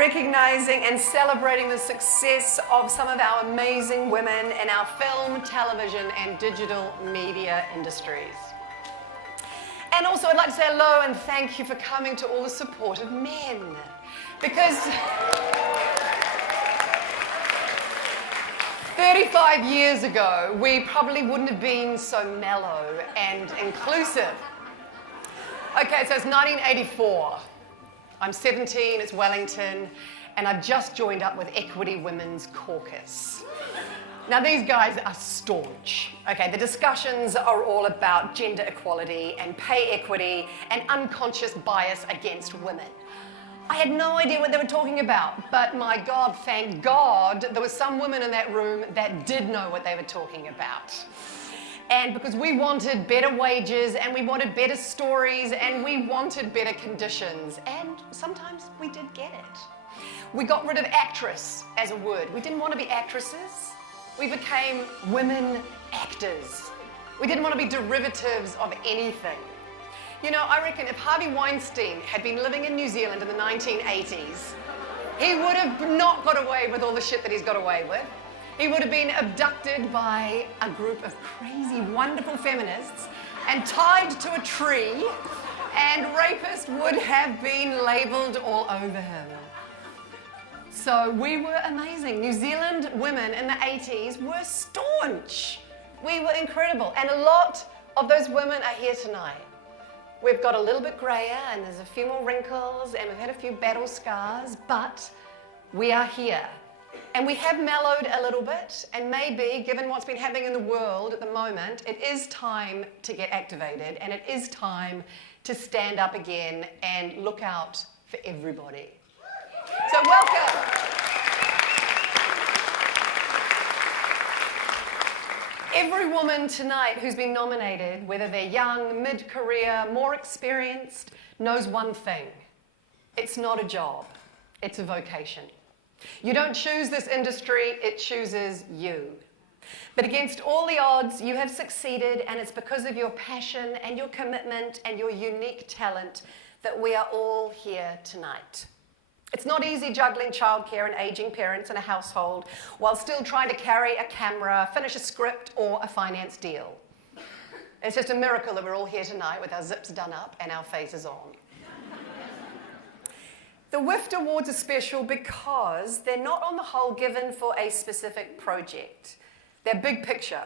recognising and celebrating the success of some of our amazing women in our film, television and digital media industries. And also I'd like to say hello and thank you for coming to all the supportive men. Because 35 years ago, we probably wouldn't have been so mellow and inclusive. Okay, so it's 1984. I'm 17, it's Wellington, and I've just joined up with Equity Women's Caucus. Now these guys are staunch. Okay, the discussions are all about gender equality and pay equity and unconscious bias against women. I had no idea what they were talking about, but my God, thank God, there were some women in that room that did know what they were talking about. And because we wanted better wages and we wanted better stories and we wanted better conditions, and sometimes we did get it. We got rid of actress as a word. We didn't want to be actresses. We became women actors. We didn't want to be derivatives of anything. You know, I reckon if Harvey Weinstein had been living in New Zealand in the 1980s, he would have not got away with all the shit that he's got away with. He would have been abducted by a group of crazy, wonderful feminists and tied to a tree, and rapist would have been labelled all over him. So we were amazing. New Zealand women in the 80s were staunch. We were incredible. And a lot of those women are here tonight. We've got a little bit grayer and there's a few more wrinkles and we've had a few battle scars, but we are here. And we have mellowed a little bit, and maybe, given what's been happening in the world at the moment, it is time to get activated and it is time to stand up again and look out for everybody. So welcome. Every woman tonight who's been nominated, whether they're young, mid-career, more experienced, knows one thing. It's not a job, it's a vocation. You don't choose this industry, it chooses you. But against all the odds, you have succeeded, and it's because of your passion and your commitment and your unique talent that we are all here tonight. It's not easy juggling childcare and aging parents in a household while still trying to carry a camera, finish a script, or a finance deal. It's just a miracle that we're all here tonight with our zips done up and our faces on. The WIFT Awards are special because they're not on the whole given for a specific project. They're big picture.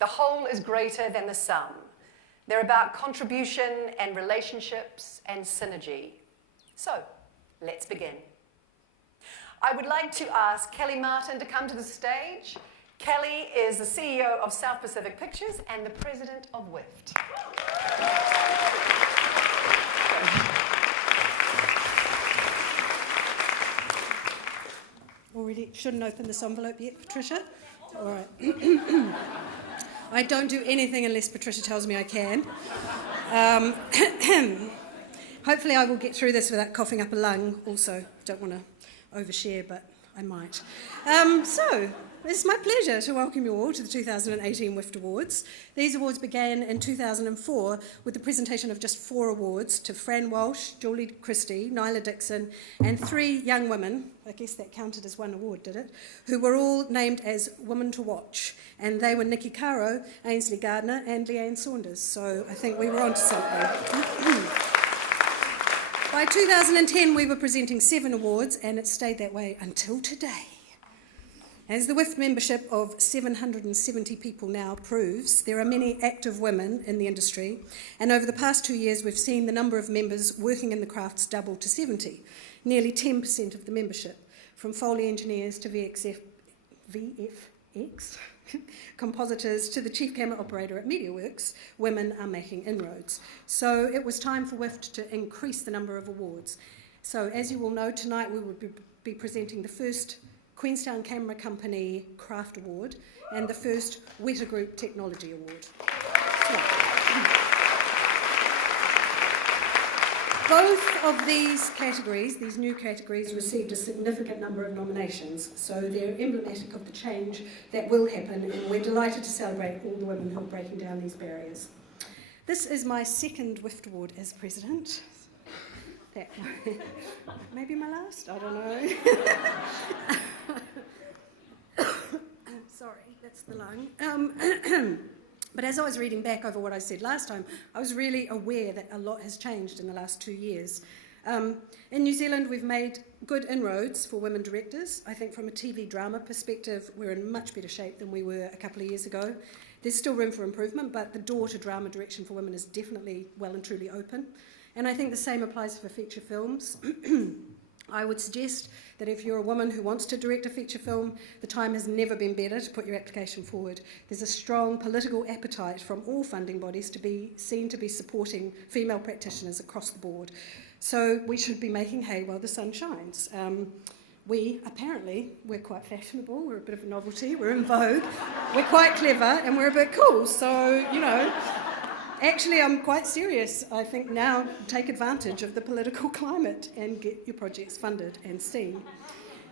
The whole is greater than the sum. They're about contribution and relationships and synergy. So, let's begin. I would like to ask Kelly Martin to come to the stage. Kelly is the CEO of South Pacific Pictures and the president of WIFT. Already shouldn't open this envelope yet, Patricia? All right. I don't do anything unless Patricia tells me I can. Hopefully I will get through this without coughing up a lung. Also, don't want to overshare, but I might. So, it's my pleasure to welcome you all to the 2018 WIFT Awards. These awards began in 2004 with the presentation of just 4 awards to Fran Walsh, Julie Christie, Nyla Dixon, and 3 young women, I guess that counted as 1 award, did it? Who were all named as Women to Watch. And they were Nikki Caro, Ainsley Gardner, and Leanne Saunders. So I think we were onto something. By 2010, we were presenting 7 awards, and it stayed that way until today. As the WIFT membership of 770 people now proves, there are many active women in the industry, and over the past 2 years, we've seen the number of members working in the crafts double to 70, nearly 10% of the membership, from Foley engineers to VFX compositors to the chief camera operator at MediaWorks. Women are making inroads. So it was time for WIFT to increase the number of awards. So as you all know, tonight we will be presenting the first Queenstown Camera Company Craft Award and the first Weta Group Technology Award. Both of these categories, these new categories, received a significant number of nominations, so they're emblematic of the change that will happen, and we're delighted to celebrate all the women who are breaking down these barriers. This is my second WIFT Award as president. maybe my last, I don't know. Sorry, that's the lung. But as I was reading back over what I said last time, I was really aware that a lot has changed in the last 2 years. In New Zealand, we've made good inroads for women directors. I think from a TV drama perspective, we're in much better shape than we were a couple of years ago. There's still room for improvement, but the door to drama direction for women is definitely well and truly open. And I think the same applies for feature films. I would suggest that if you're a woman who wants to direct a feature film, the time has never been better to put your application forward. There's a strong political appetite from all funding bodies to be seen to be supporting female practitioners across the board. So we should be making hay while the sun shines. We're quite fashionable, we're a bit of a novelty, we're in vogue, we're quite clever, and we're a bit cool. So, actually, I'm quite serious. I think now take advantage of the political climate and get your projects funded and seen.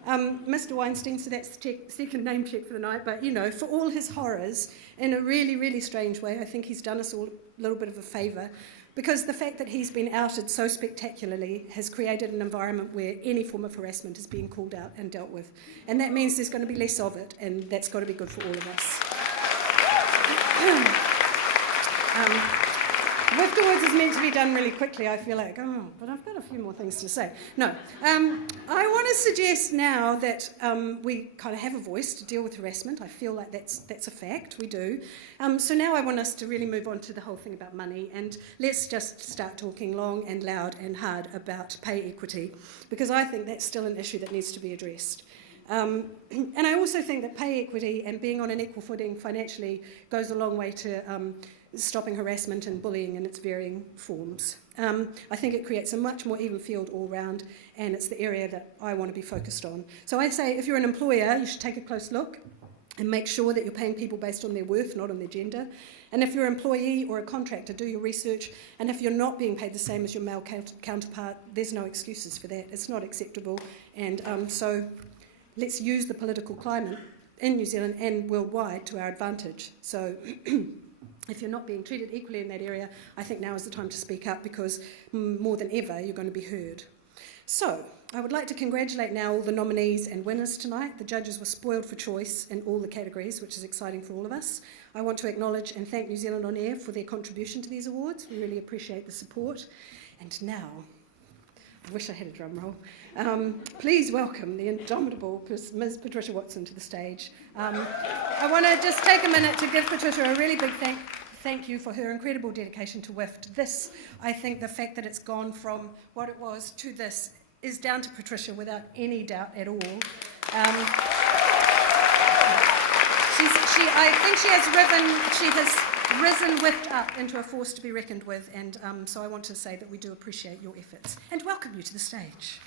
Mr. Weinstein, so that's the second name check for the night, but for all his horrors, in a really, really strange way, I think he's done us all a little bit of a favour, because the fact that he's been outed so spectacularly has created an environment where any form of harassment is being called out and dealt with. And that means there's going to be less of it, and that's got to be good for all of us. WIFT Awards is meant to be done really quickly. I feel like, but I've got a few more things to say. No, I want to suggest now that we kind of have a voice to deal with harassment. I feel like that's a fact, we do. So now I want us to really move on to the whole thing about money, and let's just start talking long and loud and hard about pay equity, because I think that's still an issue that needs to be addressed. And I also think that pay equity and being on an equal footing financially goes a long way to stopping harassment and bullying in its varying forms. I think it creates a much more even field all round, and it's the area that I want to be focused on. So I say if you're an employer, you should take a close look and make sure that you're paying people based on their worth, not on their gender. And if you're an employee or a contractor, do your research. And if you're not being paid the same as your male counterpart, there's no excuses for that. It's not acceptable. And so let's use the political climate in New Zealand and worldwide to our advantage. So if you're not being treated equally in that area, I think now is the time to speak up, because more than ever, you're going to be heard. So I would like to congratulate now all the nominees and winners tonight. The judges were spoiled for choice in all the categories, which is exciting for all of us. I want to acknowledge and thank New Zealand On Air for their contribution to these awards. We really appreciate the support. And now, I wish I had a drum roll. Please welcome the indomitable Ms. Patricia Watson to the stage. I want to just take a minute to give Patricia a really big thank you for her incredible dedication to WIFT. This, I think, the fact that it's gone from what it was to this is down to Patricia without any doubt at all. I think she has risen WIFT up into a force to be reckoned with, and so I want to say that we do appreciate your efforts and welcome you to the stage.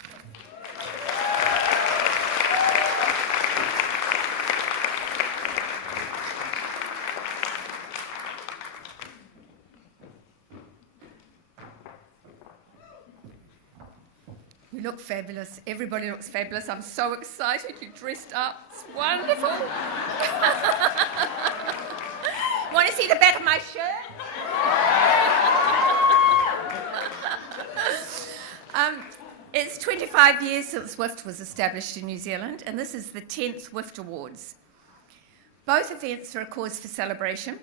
You look fabulous. Everybody looks fabulous. I'm so excited. You dressed up. It's wonderful. Want to see the back of my shirt? It's 25 years since WIFT was established in New Zealand, and this is the 10th WIFT Awards. Both events are a cause for celebration,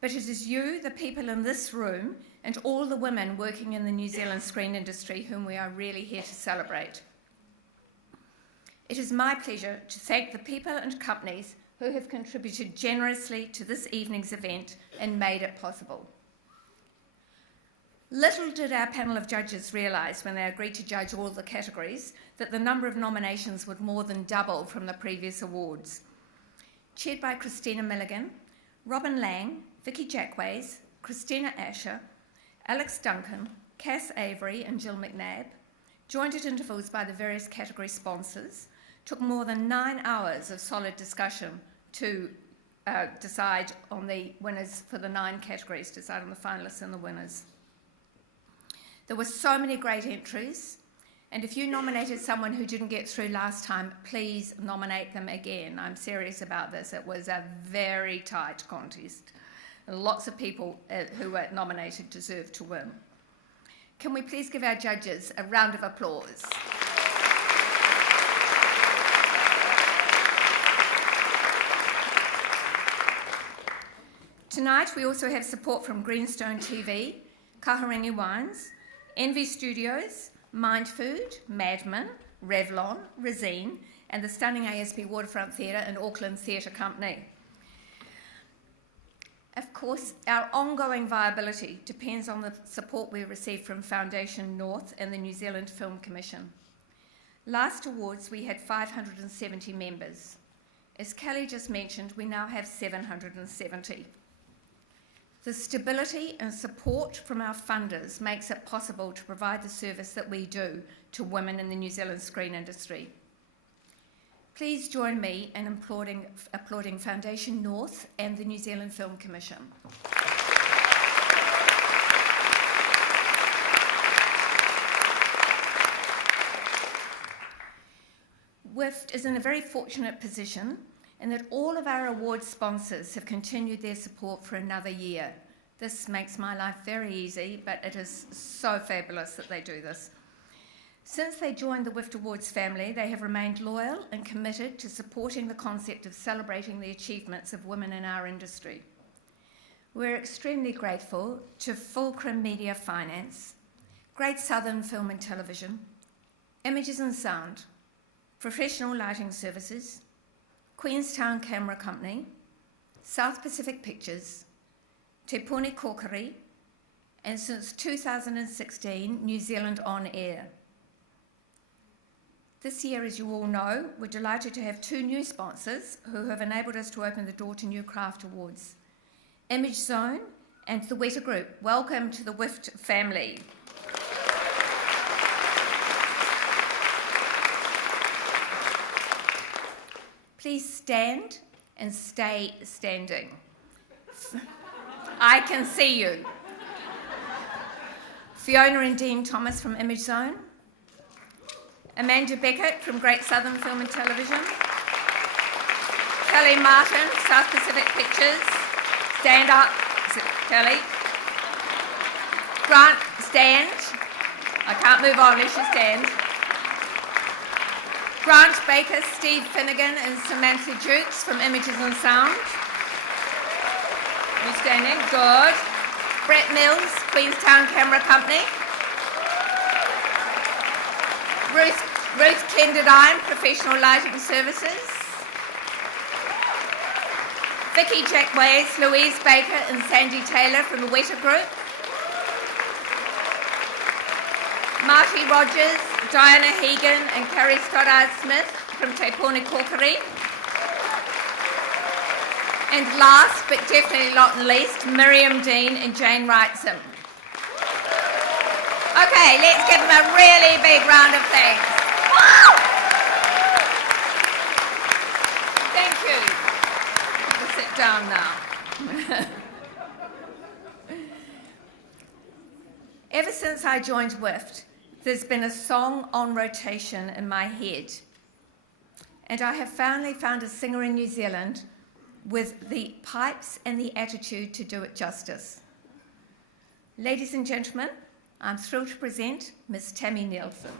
but it is you, the people in this room, and all the women working in the New Zealand screen industry whom we are really here to celebrate. It is my pleasure to thank the people and companies who have contributed generously to this evening's event and made it possible. Little did our panel of judges realise when they agreed to judge all the categories that the number of nominations would more than double from the previous awards. Chaired by Christina Milligan, Robin Lang, Vicky Jackways, Christina Asher, Alex Duncan, Cass Avery and Jill McNabb, joined at intervals by the various category sponsors, took more than 9 hours of solid discussion to decide on the winners for the 9 categories, decide on the finalists and the winners. There were so many great entries, and if you nominated someone who didn't get through last time, please nominate them again. I'm serious about this. It was a very tight contest. Lots of people who were nominated deserve to win. Can we please give our judges a round of applause? Tonight we also have support from Greenstone TV, Kaharangi Wines, Envy Studios, Mind Food, Madman, Revlon, Resine, and the stunning ASP Waterfront Theatre and Auckland Theatre Company. Of course, our ongoing viability depends on the support we receive from Foundation North and the New Zealand Film Commission. Last awards, we had 570 members. As Kelly just mentioned, we now have 770. The stability and support from our funders makes it possible to provide the service that we do to women in the New Zealand screen industry. Please join me in applauding Foundation North and the New Zealand Film Commission. WIFT is in a very fortunate position in that all of our award sponsors have continued their support for another year. This makes my life very easy, but it is so fabulous that they do this. Since they joined the WIFT Awards family, they have remained loyal and committed to supporting the concept of celebrating the achievements of women in our industry. We're extremely grateful to Fulcrum Media Finance, Great Southern Film and Television, Images and Sound, Professional Lighting Services, Queenstown Camera Company, South Pacific Pictures, Te Puni Kōkiri, and since 2016, New Zealand On Air. This year, as you all know, we're delighted to have two new sponsors who have enabled us to open the door to new craft awards. Image Zone and the Weta Group. Welcome to the WIFT family. Please stand and stay standing. I can see you. Fiona and Dean Thomas from Image Zone. Amanda Beckett from Great Southern Film and Television. Kelly Martin, South Pacific Pictures. Stand up, Kelly. Grant, stand. I can't move on unless you stand. Grant Baker, Steve Finnegan and Samantha Jukes from Images and Sound. You standing? Good. Brett Mills, Queenstown Camera Company. Ruth Kenderdine, Professional Lighting Services. Vicky Jack Ways, Louise Baker and Sandy Taylor from the Weta Group. Marty Rogers, Diana Hegan and Carrie Stoddard-Smith from Te Puni Kōkiri. And last, but definitely not least, Miriam Dean and Jane Wrightson. Okay, let's give them a really big round of thanks. Woo! Thank you. We'll sit down now. Ever since I joined WIFT, there's been a song on rotation in my head. And I have finally found a singer in New Zealand with the pipes and the attitude to do it justice. Ladies and gentlemen, I'm thrilled to present Miss Tammy Nielsen.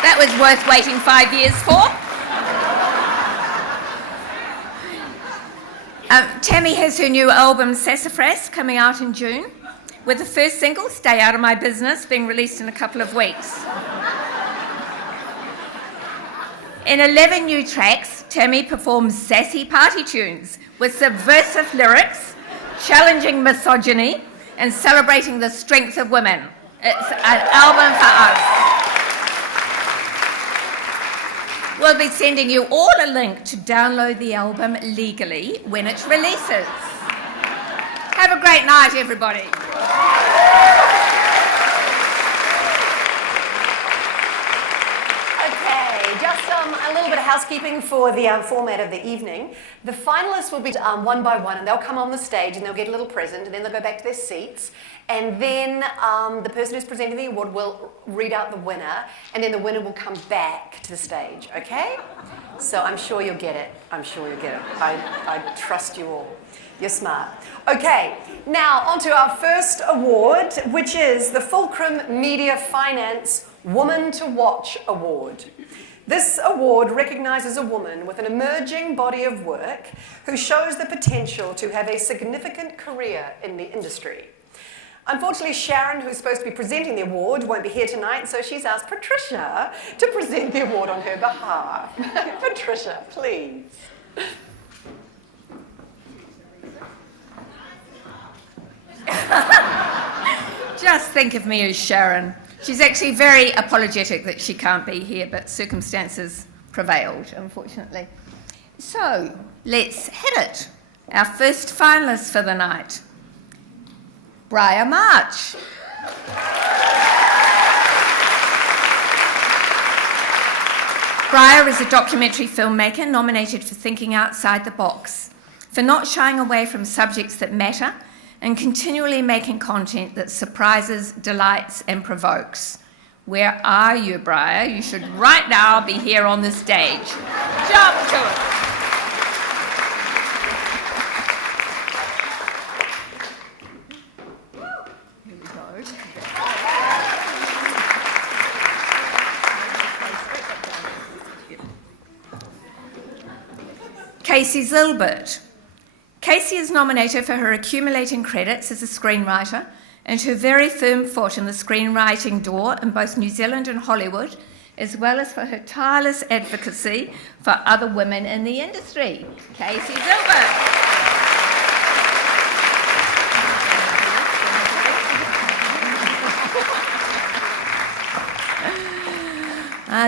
That was worth waiting 5 years for. Tammy has her new album Sassafras coming out in June, with the first single, Stay Out of My Business, being released in a couple of weeks. In 11 new tracks, Tammy performs sassy party tunes with subversive lyrics, challenging misogyny, and celebrating the strength of women. It's an album for us. We'll be sending you all a link to download the album legally when it releases. Have a great night, everybody. Okay, just a little bit of housekeeping for the format of the evening. The finalists will be one by one, and they'll come on the stage and they'll get a little present, and then they'll go back to their seats. And then the person who's presenting the award will read out the winner, and then the winner will come back to the stage, okay? So I'm sure you'll get it. I'm sure you'll get it. I trust you all. You're smart. Okay, now on to our first award, which is the Fulcrum Media Finance Woman to Watch Award. This award recognises a woman with an emerging body of work who shows the potential to have a significant career in the industry. Unfortunately, Sharon, who's supposed to be presenting the award, won't be here tonight, so she's asked Patricia to present the award on her behalf. Patricia, please. Just think of me as Sharon. She's actually very apologetic that she can't be here, but circumstances prevailed, unfortunately. So, let's hit it. Our first finalist for the night, Briar March. Briar is a documentary filmmaker nominated for thinking outside the box, for not shying away from subjects that matter, and continually making content that surprises, delights, and provokes. Where are you, Briar? You should right now be here on the stage. Jump to it. Here we go. Casey Zilbert. Casey is nominated for her accumulating credits as a screenwriter and her very firm foot in the screenwriting door in both New Zealand and Hollywood, as well as for her tireless advocacy for other women in the industry. Casey Zilbert.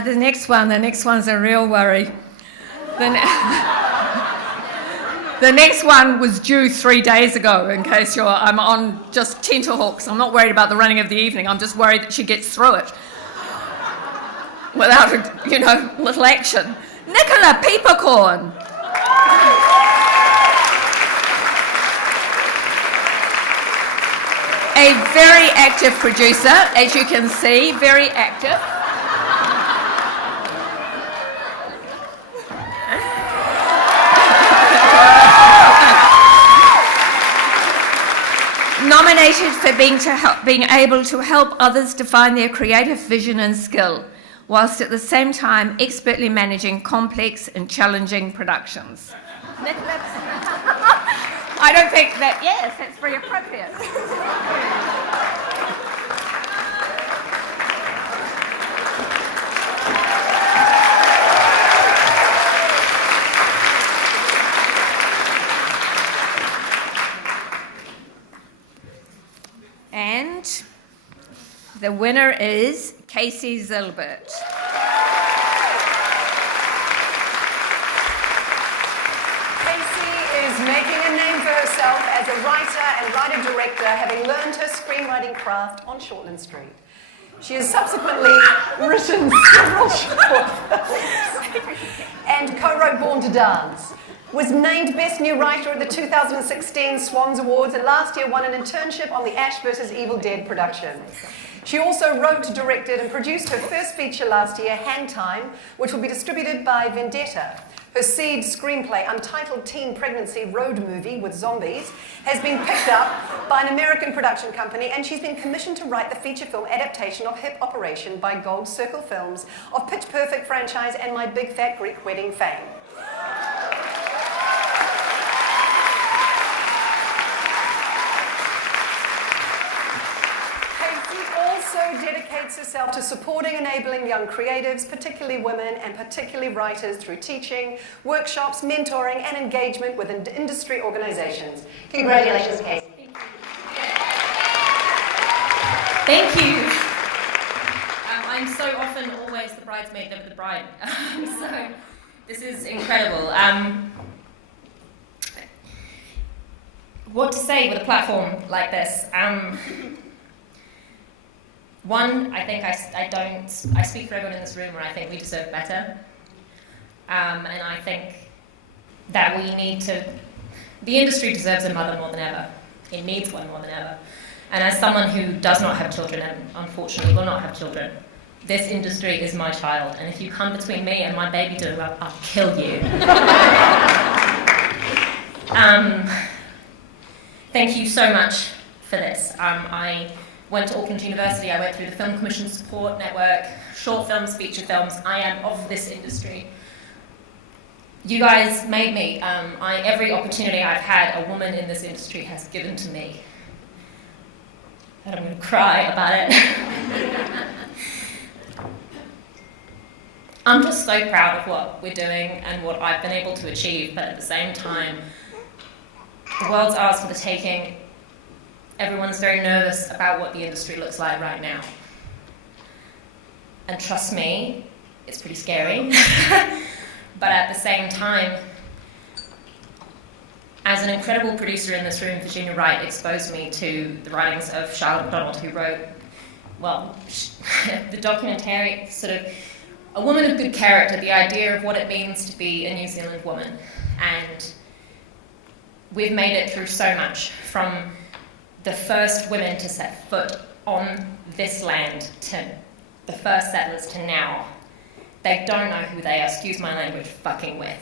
The next one's a real worry. The next one was due 3 days ago, in case I'm on just tenterhooks. I'm not worried about the running of the evening. I'm just worried that she gets through it without, little action. Nicola Peppercorn. A very active producer, as you can see, very active. Nominated for being able to help others define their creative vision and skill, whilst at the same time expertly managing complex and challenging productions. I don't think that, yes, that's very appropriate. And the winner is Casey Zilbert. Making a name for herself as a writer and writer-director, having learned her screenwriting craft on Shortland Street. She has subsequently written several short films and co-wrote Born to Dance, was named Best New Writer at the 2016 Swans Awards, and last year won an internship on the Ash vs. Evil Dead production. She also wrote, directed and produced her first feature last year, Hang Time, which will be distributed by Vendetta. Her seed screenplay, Untitled Teen Pregnancy Road Movie with Zombies, has been picked up by an American production company, and she's been commissioned to write the feature film adaptation of Hip Operation by Gold Circle Films, of Pitch Perfect franchise and My Big Fat Greek Wedding fame. Dedicates herself to supporting, enabling young creatives, particularly women and particularly writers, through teaching, workshops, mentoring and engagement with industry organisations. Congratulations, Casey. Thank you. I'm so often always the bridesmaid, never the bride. So this is incredible. What to say with a platform like this? One, I think I speak for everyone in this room where I think we deserve better. And I think that the industry deserves a mother more than ever. It needs one more than ever. And as someone who does not have children, and unfortunately will not have children, this industry is my child. And if you come between me and my baby doing well, I'll kill you. Thank you so much for this. I went to Auckland University, I went through the Film Commission Support Network, short films, feature films. I am of this industry. You guys made me. Every opportunity I've had, a woman in this industry has given to me. And I'm going to cry about it. I'm just so proud of what we're doing and what I've been able to achieve, but at the same time, the world's ours for the taking. Everyone's very nervous about what the industry looks like right now. And trust me, it's pretty scary. But at the same time, as an incredible producer in this room, Virginia Wright exposed me to the writings of Charlotte MacDonald, who wrote, well, the documentary, sort of a woman of good character, the idea of what it means to be a New Zealand woman. And we've made it through so much, from the first women to set foot on this land to the first settlers to now. They don't know who they are, excuse my language, fucking with.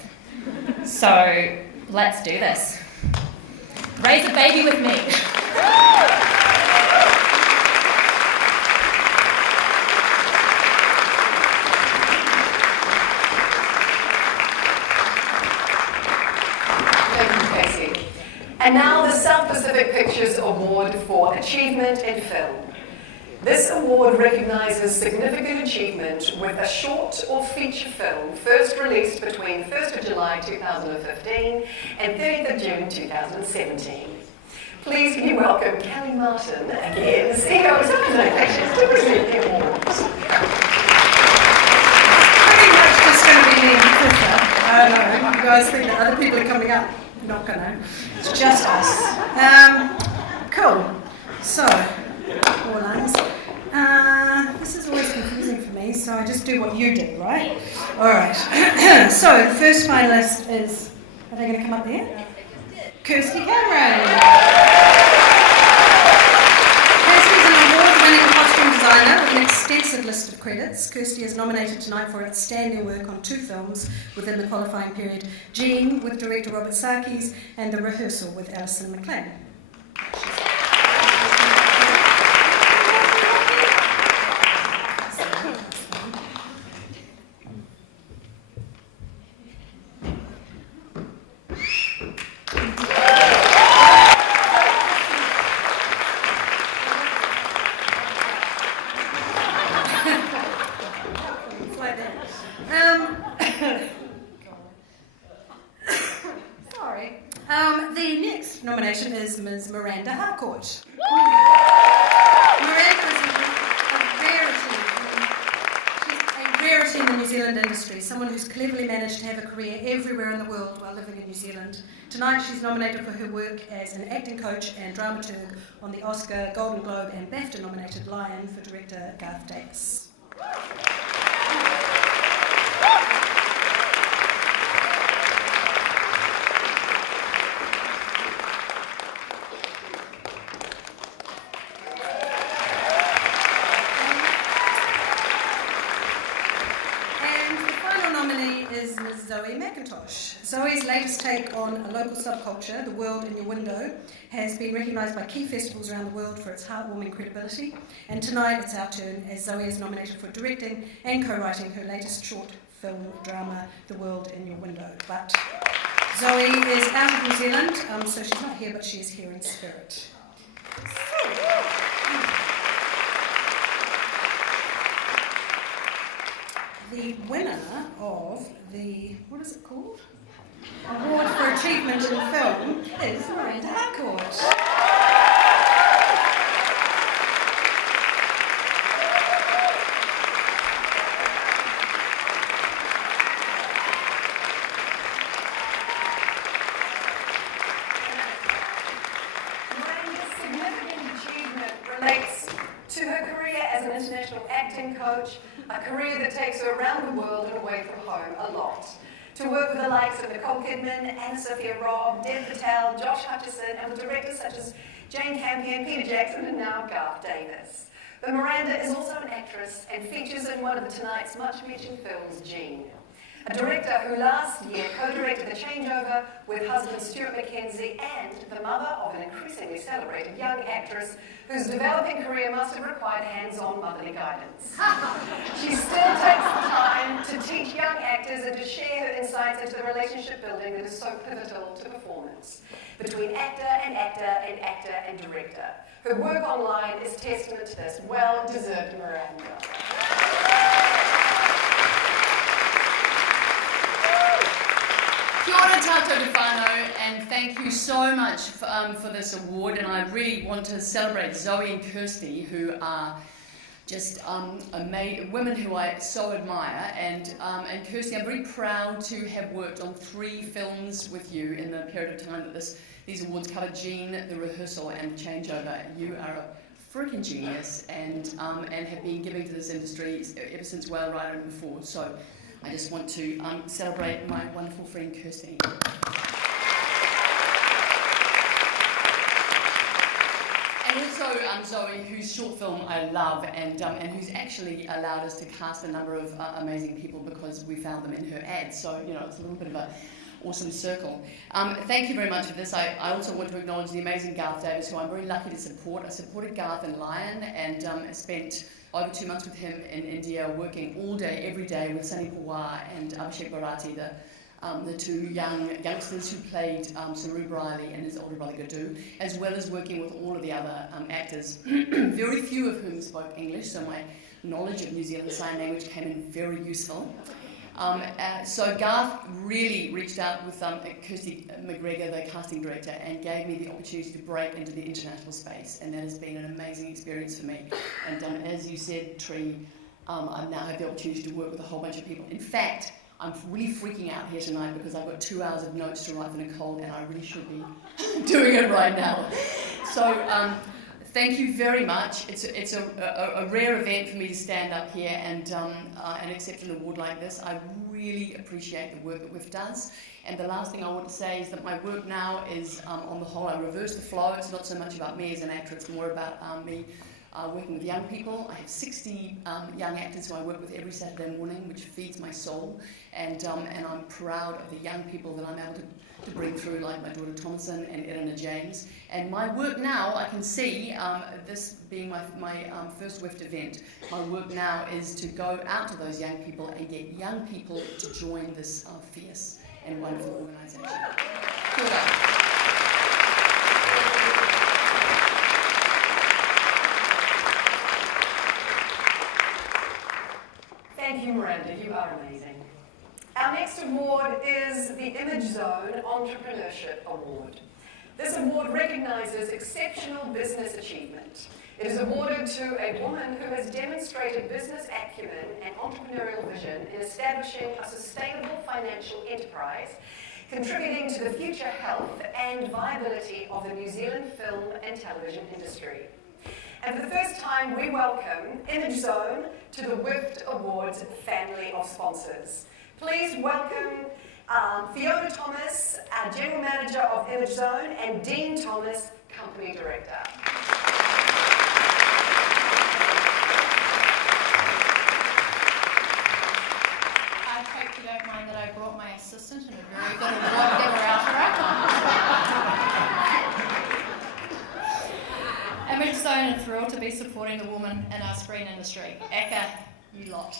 So let's do this. Raise a baby with me. And now the South Pacific Pictures Award for Achievement in Film. This award recognises significant achievement with a short or feature film first released between 1st of July 2015 and 30th of June 2017. Please can you welcome Kelly Martin again, the CEO of South Pacific Pictures, to present the awards. Pretty much just going to be me and Twitter. I don't know, you guys think that other people are coming up? Not gonna. It's just us. Cool. So, four lines. This is always confusing for me. So so I just do what you did, right? All right. So the first finalist is, are they going to come up there? Kirsty Cameron. Kirsty's an award-winning costume designer with an extensive list of credits. Kirsty is nominated tonight for outstanding work on 2 films within the qualifying period, Jean with director Robert Sarkis and The Rehearsal with Alison McLean. The next nomination is Ms. Miranda Harcourt. Miranda is a rarity in the New Zealand industry, someone who's cleverly managed to have a career everywhere in the world while living in New Zealand. Tonight she's nominated for her work as an acting coach and dramaturg on the Oscar, Golden Globe and BAFTA nominated Lion for director Garth Davis. Zoe's latest take on a local subculture, The World in Your Window, has been recognised by key festivals around the world for its heartwarming credibility, and tonight it's our turn as Zoe is nominated for directing and co-writing her latest short film drama, The World in Your Window. But Zoe is out of New Zealand, so she's not here, but she is here in spirit. The winner of the, what is it called? Award for Achievement in Film is Miranda Harcourt. Miranda's significant achievement relates to her career as an international acting coach, a career that takes her around the world and away from home a lot. To work with the likes of Nicole Kidman, Anna Sophia Robb, Dev Patel, Josh Hutcherson, and with directors such as Jane Campion, Peter Jackson, and now Garth Davis. But Miranda is also an actress and features in one of tonight's much-mentioned films, Jean. A director who last year co-directed The Changeover with husband Stuart Mackenzie and the mother of an increasingly celebrated young actress whose developing career must have required hands-on motherly guidance. She still takes the time to teach young actors and to share her insights into the relationship building that is so pivotal to performance between actor and actor and actor and director. Her work online is testament to this. Well-deserved, Miranda. Kia ora tātou te whānau, and thank you so much for this award, and I really want to celebrate Zoe and Kirsty, who are just women who I so admire, and Kirsty, I'm very proud to have worked on 3 films with you in the period of time that these awards cover: Jean, The Rehearsal and The Changeover. You are a freaking genius and have been giving to this industry ever since Whale Rider and before, so I just want to celebrate my wonderful friend Kirsty. And also Zoe, whose short film I love, and who's actually allowed us to cast a number of amazing people because we found them in her ads. So, you know, it's a little bit of a awesome circle. Thank you very much for this. I also want to acknowledge the amazing Garth Davis, who I'm very lucky to support. I supported Garth in Lion and spent over 2 months with him in India, working all day, every day with Sunny Pawar and Abhishek Bharati, the 2 youngsters who played Saru Briley and his older brother Gadu, as well as working with all of the other actors, very few of whom spoke English, so my knowledge of New Zealand Sign Language came in very useful. So Garth really reached out with Kirsty McGregor, the casting director, and gave me the opportunity to break into the international space, and that has been an amazing experience for me. And as you said, Tree, I now have the opportunity to work with a whole bunch of people. In fact, I'm really freaking out here tonight because I've got 2 hours of notes to write for Nicole, and I really should be doing it right now. So Thank you very much. It's a rare event for me to stand up here and accept an award like this. I really appreciate the work that WIFT does. And the last thing I want to say is that my work now is, on the whole, I reverse the flow. It's not so much about me as an actor, it's more about me working with young people. I have 60 young actors who I work with every Saturday morning, which feeds my soul. And I'm proud of the young people that I'm able to bring through, like my daughter Thomason and Eleanor James. And my work now, I can see, this being my first WIFT event, my work now is to go out to those young people and get young people to join this fierce and wonderful organisation. Kia ora. Thank you, Miranda. You are amazing. Our next award is the Image Zone Entrepreneurship Award. This award recognises exceptional business achievement. It is awarded to a woman who has demonstrated business acumen and entrepreneurial vision in establishing a sustainable financial enterprise, contributing to the future health and viability of the New Zealand film and television industry. And for the first time, we welcome Image Zone to the WIFT Awards family of sponsors. Please welcome Fiona Thomas, our General Manager of Image Zone, and Dean Thomas, Company Director. I hope you don't mind that I brought my assistant and a very good award giver out. Image Zone are thrilled to be supporting the woman in our screen industry. Aka, you lot.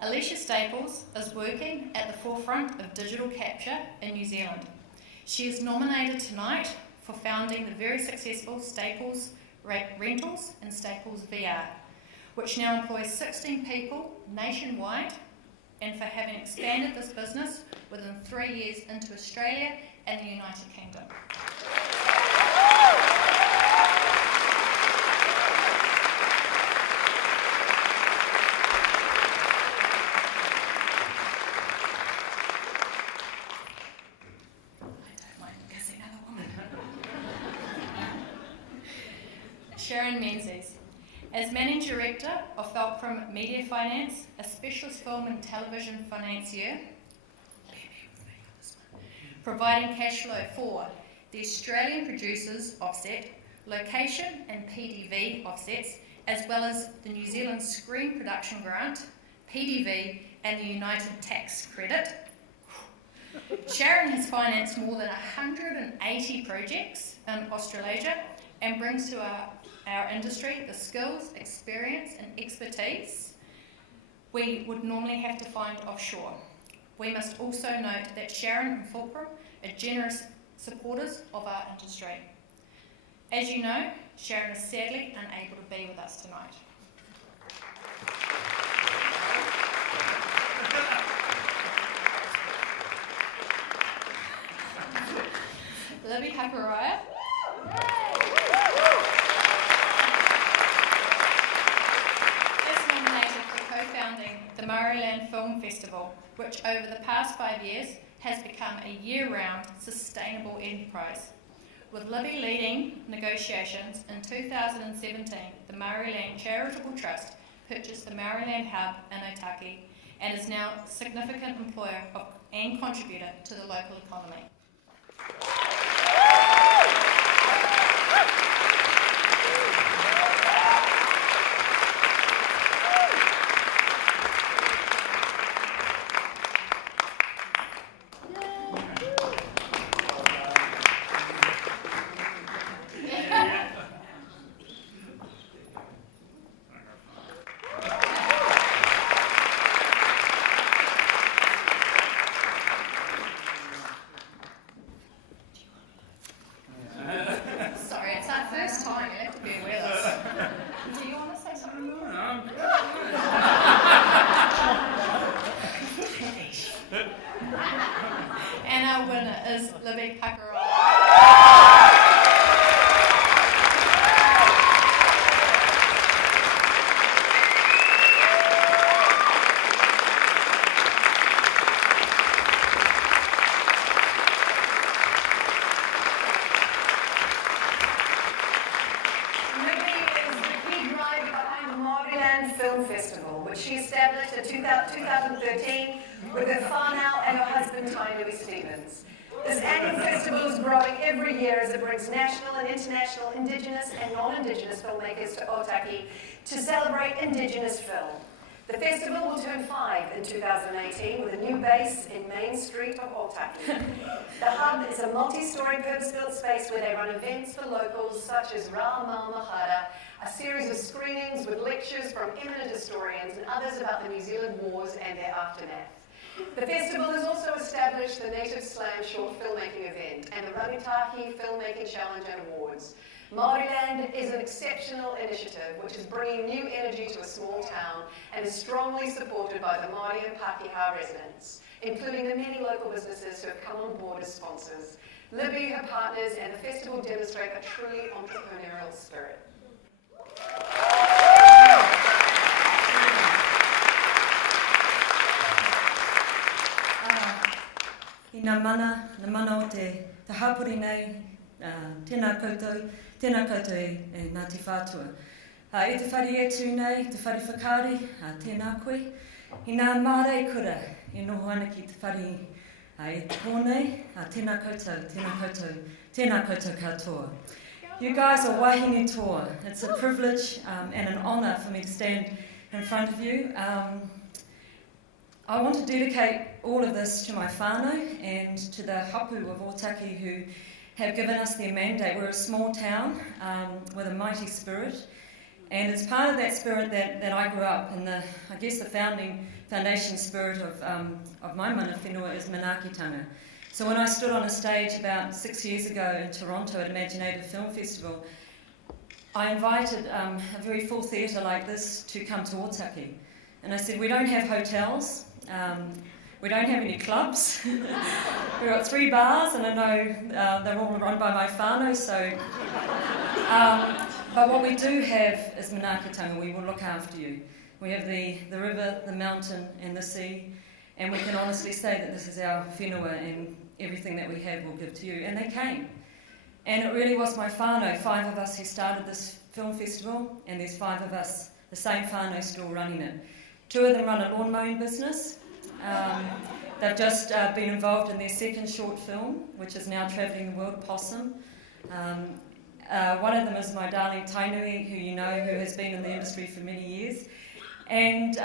Alicia Staples is working at the forefront of digital capture in New Zealand. She is nominated tonight for founding the very successful Staples Rentals and Staples VR, which now employs 16 people nationwide, and for having expanded this business within 3 years into Australia and the United Kingdom. Sharon Menzies. As Managing Director of Fulcrum Media Finance, a specialist film and television financier, providing cash flow for the Australian Producers Offset, Location and PDV Offsets, as well as the New Zealand Screen Production Grant, PDV, and the United Tax Credit. Sharon has financed more than 180 projects in Australasia and brings to our industry the skills, experience and expertise we would normally have to find offshore. We must also note that Sharon and Fulcrum are generous supporters of our industry. As you know, Sharon is sadly unable to be with us tonight. Libby Hakaraya. Co-founding the Maori Film Festival, which over the past 5 years has become a year-round sustainable enterprise. With Libby leading negotiations in 2017, the Maori Charitable Trust purchased the Maori Hub in Otaki and is now a significant employer and contributor to the local economy. Film Festival, which she established in 2013 with her whānau and her husband, Tainui Stevens. This annual festival is growing every year as it brings national and international Indigenous and non-Indigenous filmmakers to Otaki to celebrate Indigenous film. The festival will turn 5 in 2018 with a new base in Main Street of Otaki. The Hub is a multi-storey purpose-built space where they run events for locals such as Rā Mahara, a series of screenings with lectures from eminent historians and others about the New Zealand wars and their aftermath. The festival has also established the Native Slam Short Filmmaking Event and the Rangatahi Filmmaking Challenge and Awards. Maoriland is an exceptional initiative which is bringing new energy to a small town and is strongly supported by the Maori and Pākehā residents, including the many local businesses who have come on board as sponsors. Libby, her partners, and the festival demonstrate a truly entrepreneurial spirit. I ngā mana o te hapori nei, tēnā koutou e Ngāti Whātua. E te whare etu nei, te whare whakaari, tēnā koe. I ngā mārei kura, e noho ana ki te whare e te kōnei, tēnā koutou katoa. You guys are wahine toa. It's a privilege and an honour for me to stand in front of you. I want to dedicate all of this to my whānau and to the hapu of Otaki who have given us their mandate. We're a small town with a mighty spirit, and it's part of that spirit that I grew up in. The foundation spirit of my mana whenua is manaakitanga. So when I stood on a stage about 6 years ago in Toronto at Imaginative Film Festival, I invited a very full theatre like this to come to Otaki. And I said, we don't have hotels, we don't have any clubs. We've got 3 bars, and I know they're all run by my whānau, so... but what we do have is manaakitanga. We will look after you. We have the river, the mountain, and the sea, and we can honestly say that this is our whenua, and everything that we have we'll give to you. And they came. And it really was my whānau, 5 of us who started this film festival, and there's 5 of us, the same whānau still running it. 2 of them run a lawn mowing business. They've just been involved in their 2nd short film, which is now travelling the world, Possum. One of them is my darling Tainui, who you know, who has been in the industry for many years. And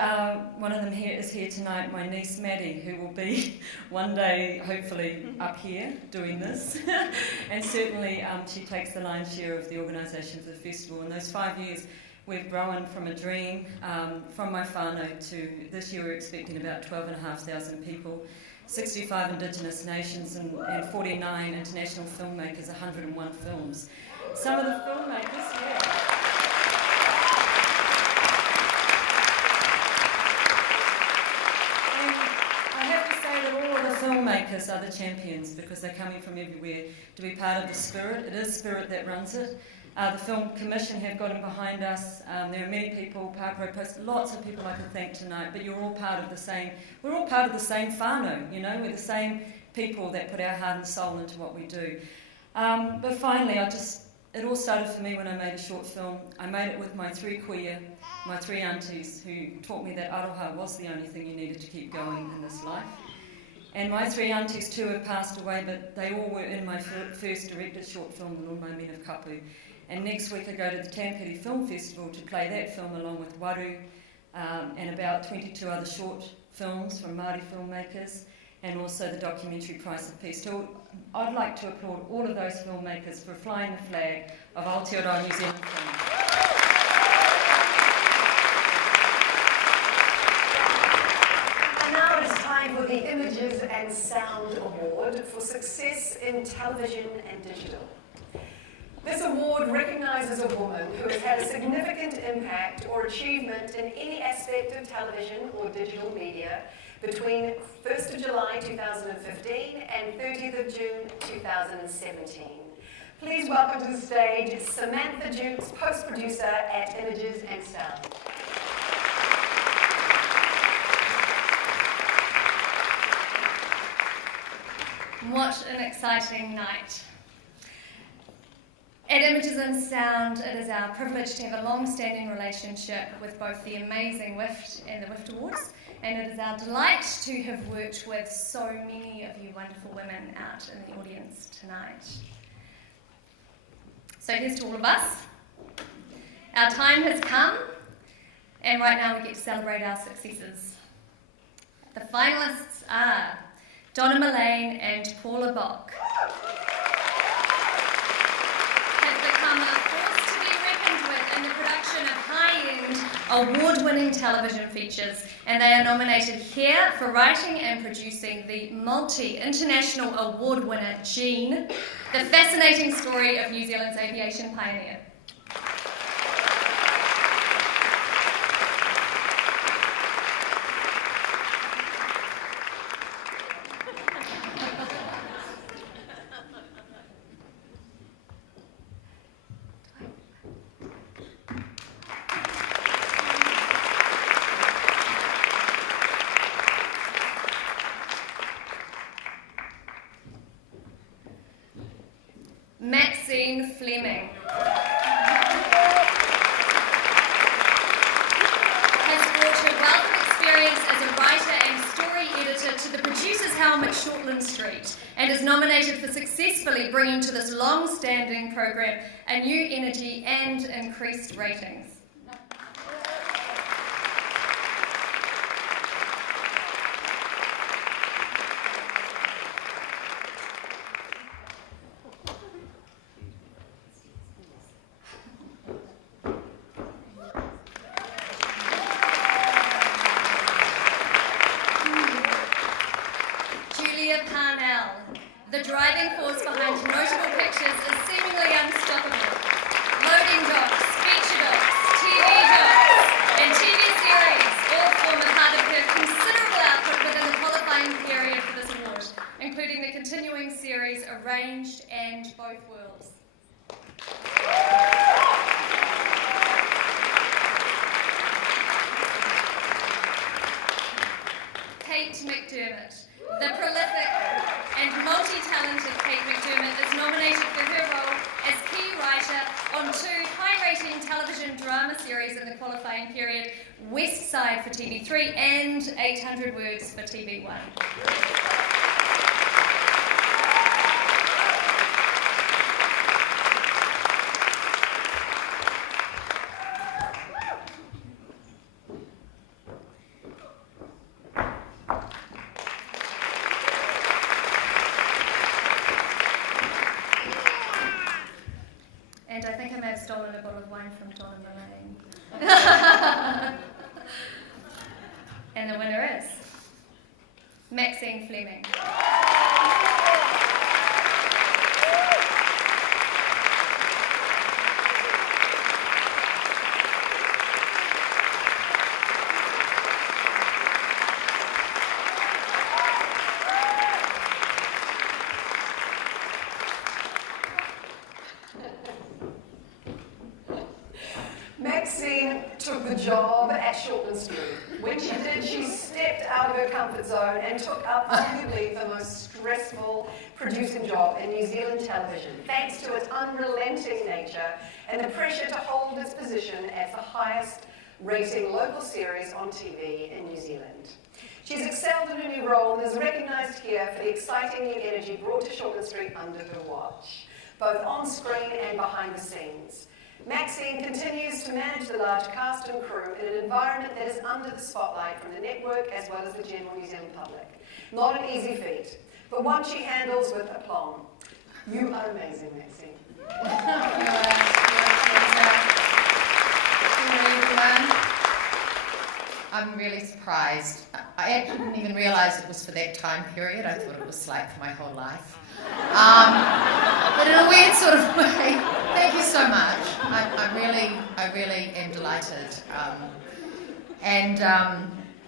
one of them is here tonight, my niece Maddie, who will be one day, hopefully, up here doing this. And certainly she takes the lion's share of the organisation for the festival. In those 5 years, we've grown from a dream, from my whānau to this year we're expecting about 12,500 people, 65 Indigenous nations and 49 international filmmakers, 101 films. Some of the filmmakers, And I have to say that all of the filmmakers are the champions because they're coming from everywhere to be part of the spirit. It is spirit that runs it. The Film Commission have gotten behind us. There are many people, Parkrow Post, lots of people I could thank tonight, but you're all part of the same, we're all part of the same whānau, you know, we're the same people that put our heart and soul into what we do. But finally, it all started for me when I made a short film. I made it with my 3 kuia, my 3 aunties, who taught me that aroha was the only thing you needed to keep going in this life. And my 3 aunties too have passed away, but they all were in my first directed short film, The Lord My Men of Kapu. And next week I go to the Tampere Film Festival to play that film along with Waru and about 22 other short films from Maori filmmakers, and also the documentary Price of Peace. So I'd like to applaud all of those filmmakers for flying the flag of Aotearoa New Zealand film. And now it's time for the Images and Sound Award for Success in Television and Digital. This award recognises a woman who has had a significant impact or achievement in any aspect of television or digital media between 1st of July 2015 and 30th of June 2017. Please welcome to the stage Samantha Jukes, post-producer at Images and Sound. What an exciting night. At Images and Sound, it is our privilege to have a long-standing relationship with both the amazing WIFT and the WIFT Awards, and it is our delight to have worked with so many of you wonderful women out in the audience tonight. So here's to all of us. Our time has come, and right now we get to celebrate our successes. The finalists are Donna Mullane and Paula Bock. Become a force to be reckoned with in the production of high-end, award-winning television features, and they are nominated here for writing and producing the multi-international award winner Jean, the fascinating story of New Zealand's aviation pioneer. Fleming has brought her wealth of experience as a writer and story editor to the producer's helm at Shortland Street and is nominated for successfully bringing to this long-standing program a new energy and increased ratings. The driving force behind notable pictures is seemingly unstoppable. Loading docks, feature docks, TV docks, and TV series all form a part of her considerable output within the qualifying period for this award, including the continuing series Arranged and Both Worlds. Kate McDermott. The prolific and multi-talented Kate McDermott is nominated for her role as key writer on 2 high-rating television drama series in the qualifying period, West Side for TV3 and 800 Words for TV1. And I think I may have stolen a bottle of wine from Donna Mullane. And the winner is Maxine Fleming. Maxine took the job at Shortland Street. When she did, she stepped out of her comfort zone and took up arguably the most stressful producing job in New Zealand television, thanks to its unrelenting nature and the pressure to hold its position as the highest rating local series on TV in New Zealand. She's excelled in her new role and is recognised here for the exciting new energy brought to Shortland Street under her watch, both on screen and behind the scenes. Maxine continues to manage the large cast and crew in an environment that is under the spotlight from the network as well as the general New Zealand public. Not an easy feat, but one she handles with aplomb. You are amazing, Maxine. I'm really surprised. I actually didn't even realise it was for that time period. I thought it was like for my whole life. But in a weird sort of way, thank you so much. I really am delighted.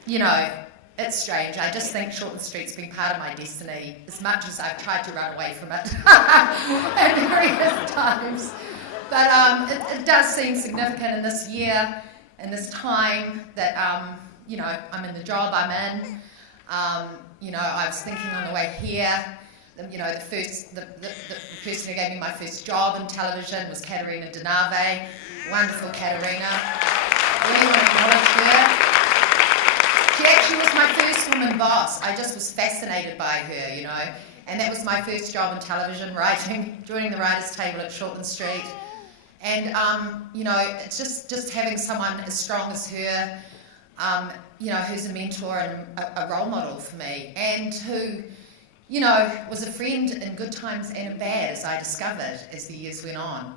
You know, it's strange. I just think Shortland Street's been part of my destiny as much as I've tried to run away from it at various times. But it does seem significant in this year, in this time that, you know, I'm in the job I'm in. You know, I was thinking on the way here the person who gave me my first job in television was Katerina Denave, wonderful Katerina. Really want to acknowledge her. She actually was my first woman boss. I just was fascinated by her, and that was my first job in television, writing, joining the writers' table at Shortland Street. And, it's just having someone as strong as her, who's a mentor and a role model for me, and who, was a friend in good times and in bad, as I discovered as the years went on,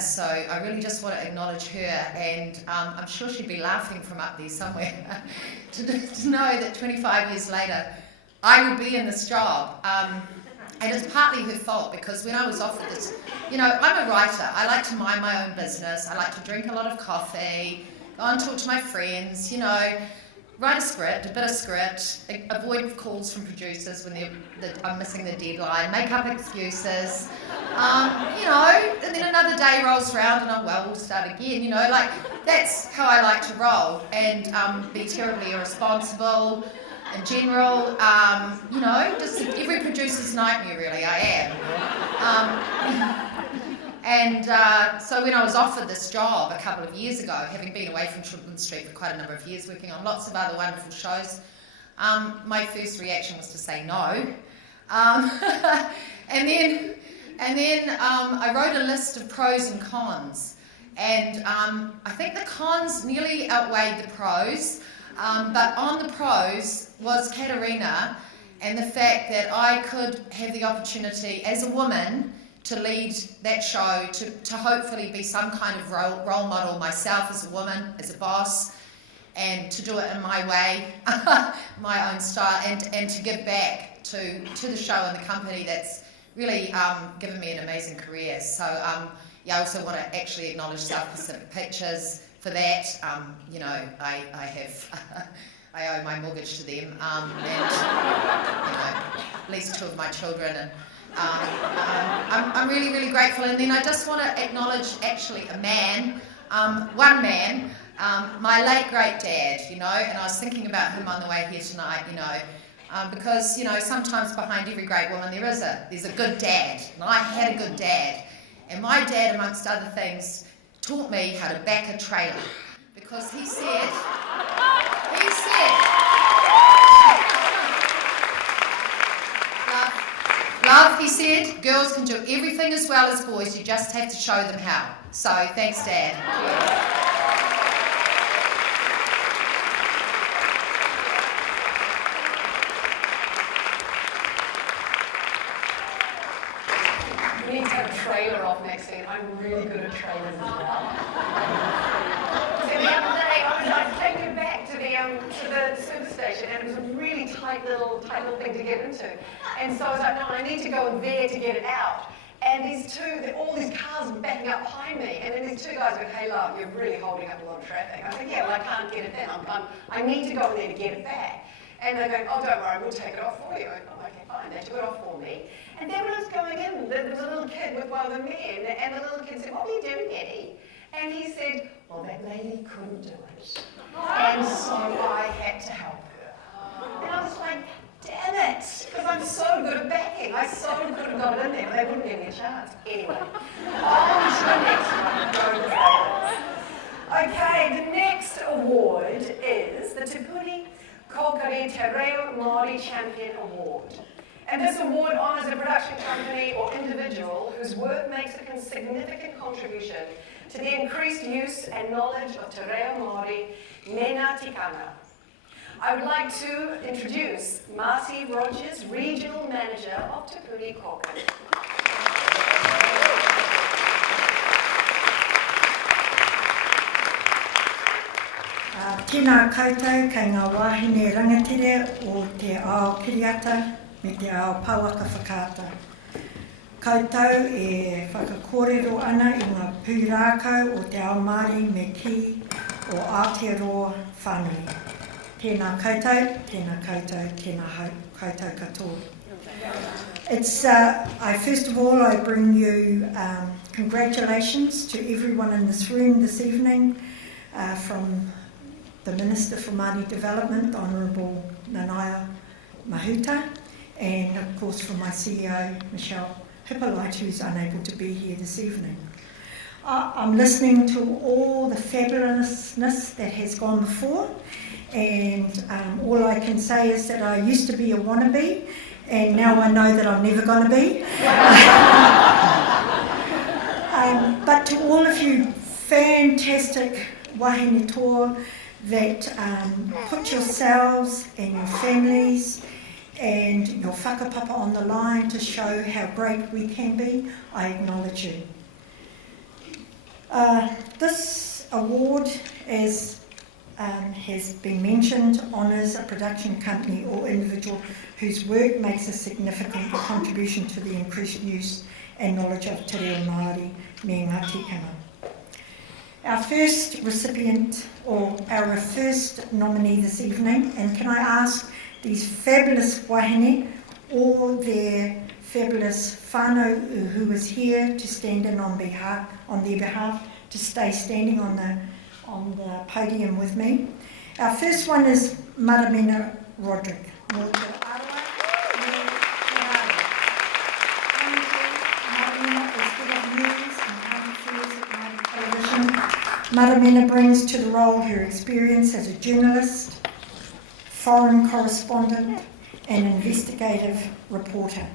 so I really just want to acknowledge her, and I'm sure she'd be laughing from up there somewhere to know that 25 years later I would be in this job. And it's partly her fault, because when I was offered this, I'm a writer. I like to mind my own business. I like to drink a lot of coffee, go and talk to my friends, write a script, a bit of script, avoid calls from producers when I'm missing the deadline, make up excuses, and then another day rolls around and we'll start again, that's how I like to roll, and be terribly irresponsible in general, just every producer's nightmare really, I am. So when I was offered this job a couple of years ago, having been away from Shortland Street for quite a number of years, working on lots of other wonderful shows, my first reaction was to say no. And then I wrote a list of pros and cons, and I think the cons nearly outweighed the pros, but on the pros was Katerina and the fact that I could have the opportunity as a woman to lead that show, to hopefully be some kind of role model myself as a woman, as a boss, and to do it in my way, my own style, and to give back to the show and the company that's really given me an amazing career. So I also want to actually acknowledge South Pacific Pictures for that. I owe my mortgage to them, and at least two of my children, and I'm really, really grateful. And then I just want to acknowledge actually a man, one man, my late great dad, and I was thinking about him on the way here tonight, because, sometimes behind every great woman there's a good dad, and I had a good dad. And my dad, amongst other things, taught me how to back a trailer, because he said, love, he said, girls can do everything as well as boys, you just have to show them how. So, thanks, Dad. We need to have a trailer off next thing. I'm really good at trailers as well. So the other day, I was taking it back to the service station, and it was a really tight little thing to get into. And so I was like, no, I need to go in there to get it out. And all these cars are backing up behind me. And then these two guys go, hey, love, you're really holding up a lot of traffic. I said, yeah, well, I can't get it in. I need to go in there to get it back. And they're going, oh, don't worry, we'll take it off for you. Oh, okay, fine. They took it off for me. And then when I was going in, there was a little kid with one of the men, and the little kid said, what were you doing, Daddy? And he said, well, that lady couldn't do it. And so I had to help her. And I was like, damn it, because I'm so good at backing. I so could have got it in there, but they wouldn't give me a chance. Anyway, on to the next one. Go the okay, the next award is the Te Puni Kokare Te Reo Maori Champion Award. And this award honours a production company or individual whose work makes a significant contribution to the increased use and knowledge of Te Reo Maori, Mena Tikanga. I would like to introduce Marty Rogers, Regional Manager of Te Puni Kokare. Tēnā koutou kei ngā wāhine rangatire o te ao kiriata me te ao pauaka whakaata. Koutou e whakakōrero ana i ngā pūrākau o te ao Māori me ki o Aotearoa whānui. Tēnā koutou, tēnā koutou, tēnā koutou katoa. First of all, I bring you congratulations to everyone in this room this evening, from the Minister for Māori Development, Honourable Nanaia Mahuta, and of course from my CEO, Michelle Hippolyte, who's unable to be here this evening. I'm listening to all the fabulousness that has gone before, and all I can say is that I used to be a wannabe, and now I know that I'm never going to be. But to all of you fantastic wahine toa that put yourselves and your families and your whakapapa on the line to show how great we can be, I acknowledge you. This award, as has been mentioned, honours a production company or individual whose work makes a significant contribution to the increased use and knowledge of te reo Māori me ngā tikanga. Our first recipient, or our first nominee this evening, and can I ask these fabulous wahine or their fabulous whānau who is here to stand in on their behalf, to stay standing on the podium with me. Our first one is Maramena Roderick. Maramena brings to the role her experience as a journalist, foreign correspondent and investigative reporter,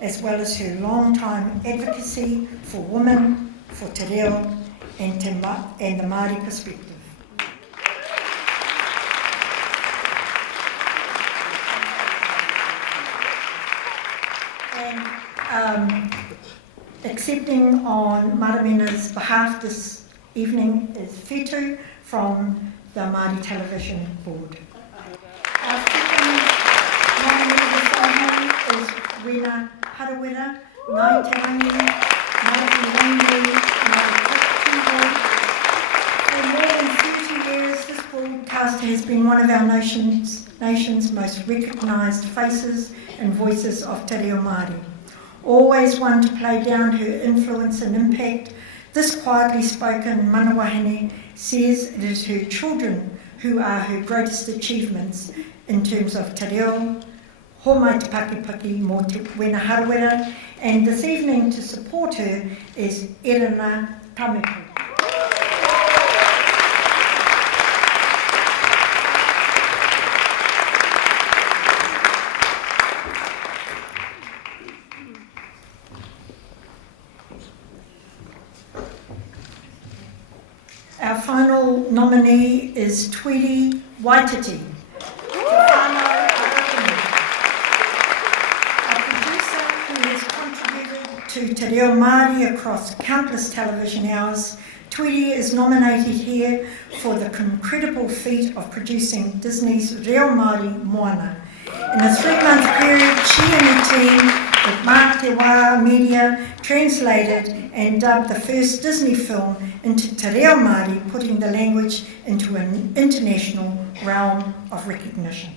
as well as her long-time advocacy for women, for te reo and the Māori perspective. And accepting on Maramena's behalf this evening is Whetū from the Māori Television Board. Our second nominee this evening is Wena Harawira, Ngāi Te Rangi, Ngāi Rangi, For more than 30 years, this broadcast has been one of our nation's most recognised faces and voices of te reo Māori. Always one to play down her influence and impact, this quietly spoken manawahine says it is her children who are her greatest achievements in terms of te reo, homai te pakipaki mō te Wena Harawira, and this evening to support her is Erina Tameku. Our final nominee is Tweedy Waititi. A producer who has contributed to te reo Māori across countless television hours, Tweedy is nominated here for the incredible feat of producing Disney's Reo Māori Moana. In a 3-month period, she and her team with Mark Te Wā Media translated and dubbed the first Disney film into te reo Māori, putting the language into an international realm of recognition.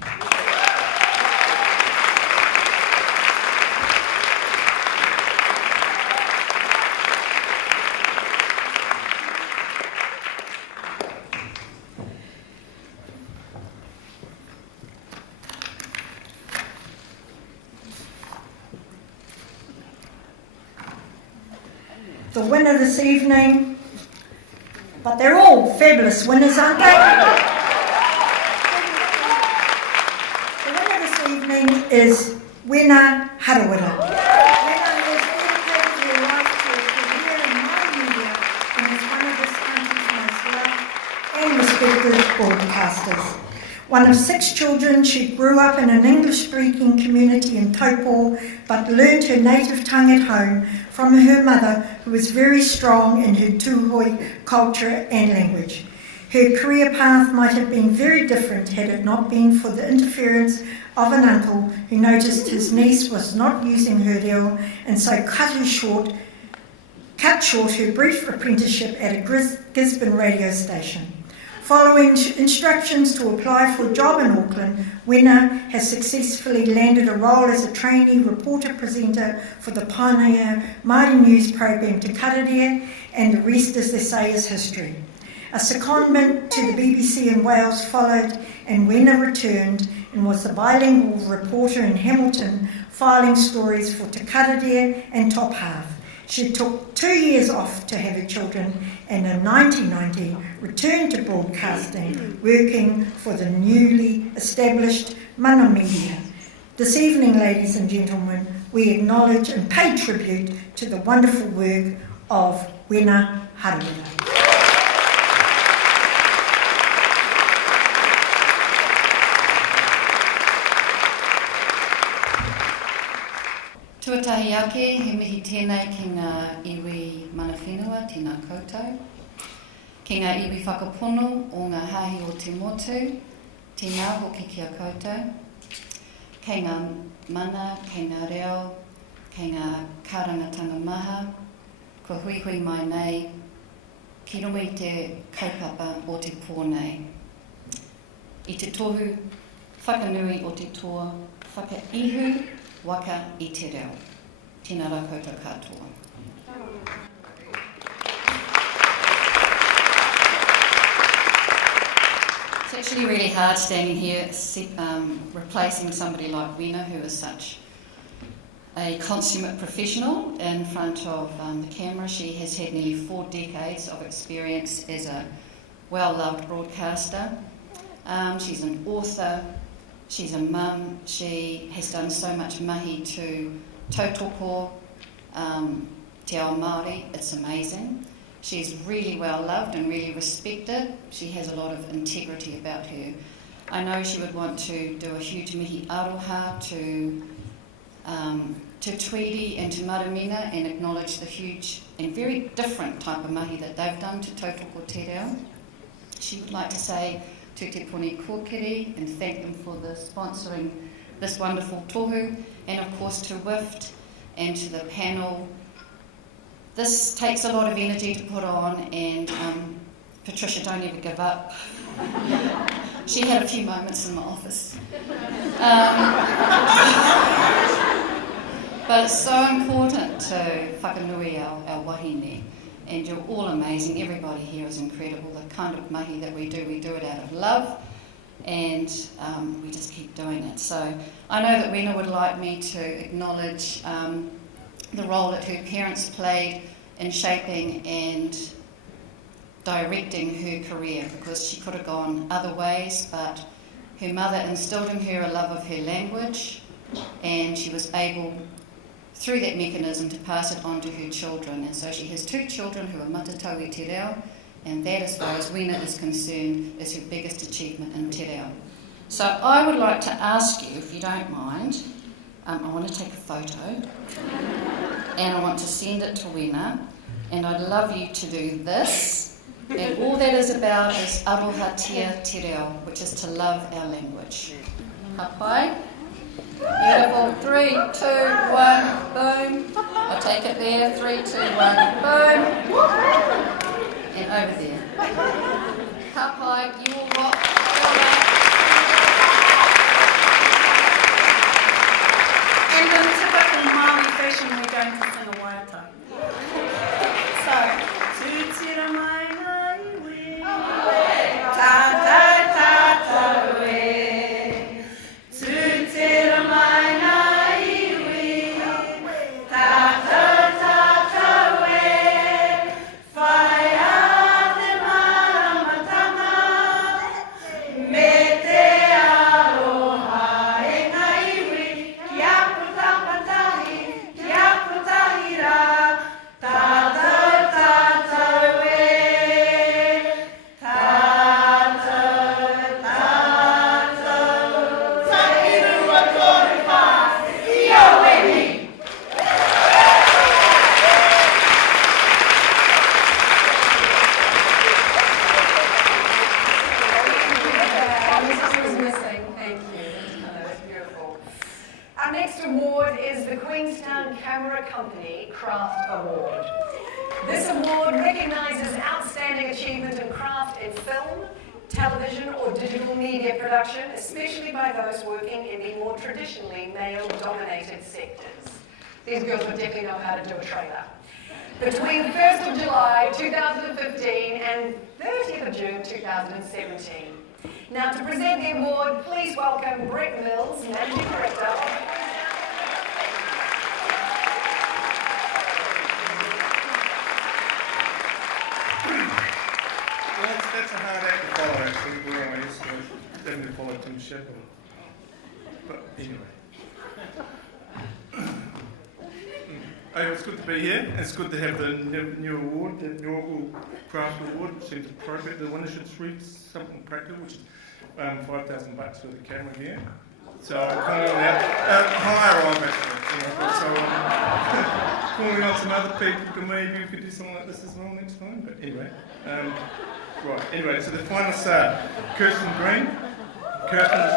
The winner this evening, but they're all fabulous winners, aren't they? The winner this evening is Wena Harawira. Wena has dedicated her life to a career in Māori media and is one of this country's most loved and respected broadcasters. One of 6 children, she grew up in an English-speaking community in Taupo, but learned her native tongue at home from her mother, who was very strong in her tūhoi culture and language. Her career path might have been very different had it not been for the interference of an uncle who noticed his niece was not using her reo and so cut short her brief apprenticeship at a Gisborne radio station. Following instructions to apply for a job in Auckland, Wena has successfully landed a role as a trainee reporter-presenter for the pioneer Māori news program Te Kararea, and the rest, as they say, is history. A secondment to the BBC in Wales followed, and Wena returned and was the bilingual reporter in Hamilton filing stories for Te Kararea and Top Half. She took 2 years off to have her children and in 1990 returned to broadcasting, working for the newly established Mana Media. This evening, ladies and gentlemen, we acknowledge and pay tribute to the wonderful work of Wena Harawira. Tuatahi ake, he mihi tēnei ki ngā iwi mana whenua, tēnā koutou. Ki ngā iwi whakapono o ngā hahi o te motu, tēnā hoki ki a koutou. Kei ngā mana, kei ngā reo, kei ngā kārangatanga maha, ko hui hui mai nei, ki runga i te kaupapa o te pōnei. I te tohu, whakanui o te toa, whakaihu, waka i te reo. Tēnā rā koutou katoa. It's actually really hard standing here replacing somebody like Wena, who is such a consummate professional in front of the camera. She has had nearly 4 decades of experience as a well-loved broadcaster. She's an author. She's a mum. She has done so much mahi to tautoko, te ao Maori. It's amazing. She's really well loved and really respected. She has a lot of integrity about her. I know she would want to do a huge mihi aroha to Tweedy and to Maramina and acknowledge the huge and very different type of mahi that they've done to tautoko te reo. She would like to say to Te Pone Kōkiri and thank them for the sponsoring this wonderful tohu, and of course to WIFT and to the panel. This takes a lot of energy to put on, and Patricia, don't ever give up. She had a few moments in my office. But it's so important to whakanui our wahine. And you're all amazing. Everybody here is incredible. The kind of mahi that we do it out of love, and we just keep doing it. So I know that Wena would like me to acknowledge the role that her parents played in shaping and directing her career, because she could have gone other ways, but her mother instilled in her a love of her language, and she was able, through that mechanism, to pass it on to her children. And so she has 2 children who are matatau i te reo, and that, as far as Wena is concerned, is her biggest achievement in te reo. So I would like to ask you, if you don't mind, I want to take a photo, and I want to send it to Wena, and I'd love you to do this, and all that is about is aroha tia te reo, which is to love our language. Ka pai? Beautiful. 3, 2, 1, boom. I'll take it there. 3, 2, 1, boom. And over there. Ka pai, you will rock. And in typical Maori fashion, we're going to sing a waiata. So, tūtira mai ngā iwi, tātai tātou e. Tūtira mai ngā iwi, tātou tātou e. Whai a te maramatanga, me te aroha e ngā iwi, ki a putapatahi, ki a putahi rā, tātou tātou e. Tātou tātou, whakirua kore whā, i a wehi. This was missing. Thank you. That was beautiful. Our next award is the Queenstown Camera Company Craft Award. This award recognises outstanding achievement in craft in film, television or digital media production, especially by those working in the more traditionally male-dominated sectors. These girls would definitely know how to do a trailer. Between the 1st of July 2015 and 30th of June 2017. Now, to present the award, please welcome Brett Mills, Managing Director. follow actually, where I used to having to follow Tim Shepard. But anyway. Oh, it's good to be here. It's good to have the new award, the Inaugural Craft Award, which seems appropriate. The winner should read something practical, which is $5,000 for the camera here. So calling higher on actually. Calling on some other people, maybe we could do something like this as well next time. But anyway, right. Anyway, so the final star, Kirsten Green. Kirsten is.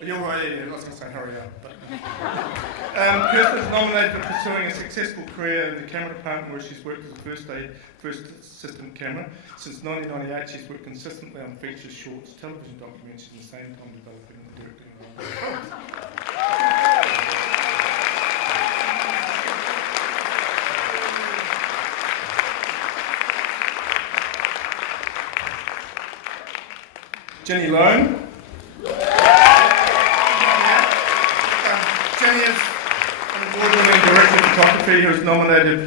You're right, yeah, I was going to say hurry up. But Kirsten is nominated for pursuing a successful career in the camera department where she's worked as a first assistant camera. Since 1998 she's worked consistently on features, shorts, television documentaries, at the same time developing and directing her own. Jenny Lone. Jenny is an award-winning director of photography who is nominated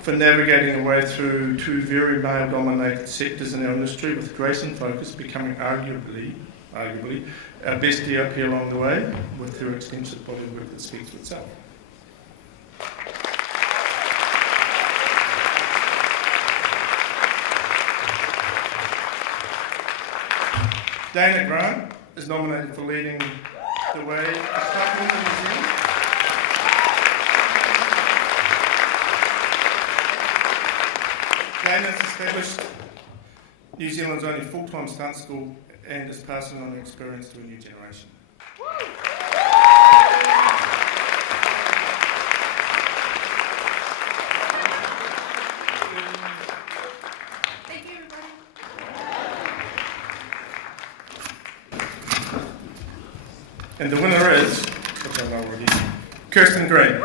for navigating her way through two very male-dominated sectors in our industry, with grace and focus becoming arguably our best DOP along the way, with her extensive body of work that speaks for itself. Dana Grant is nominated for leading the way to Scotland and New Zealand. Dana has established New Zealand's only full-time stunt school and is passing on her experience to a new generation. Thank you, everybody. And the winner is, which I know already, Kirsten Green.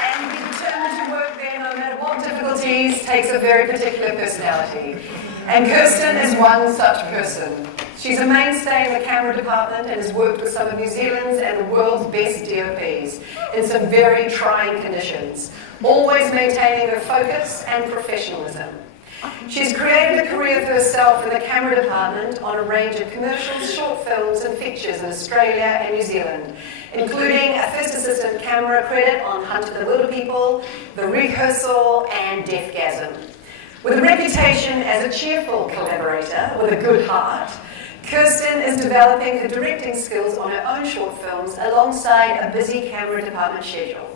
And be determined to work there no matter what difficulties takes a very particular personality. And Kirsten is one such person. She's a mainstay in the camera department and has worked with some of New Zealand's and the world's best DOPs in some very trying conditions, always maintaining her focus and professionalism. She's created a career for herself in the camera department on a range of commercials, short films and features in Australia and New Zealand, including a first assistant camera credit on Hunt of the Wilderpeople, The Rehearsal and Deathgasm. With a reputation as a cheerful collaborator with a good heart, Kirsten is developing her directing skills on her own short films alongside a busy camera department schedule.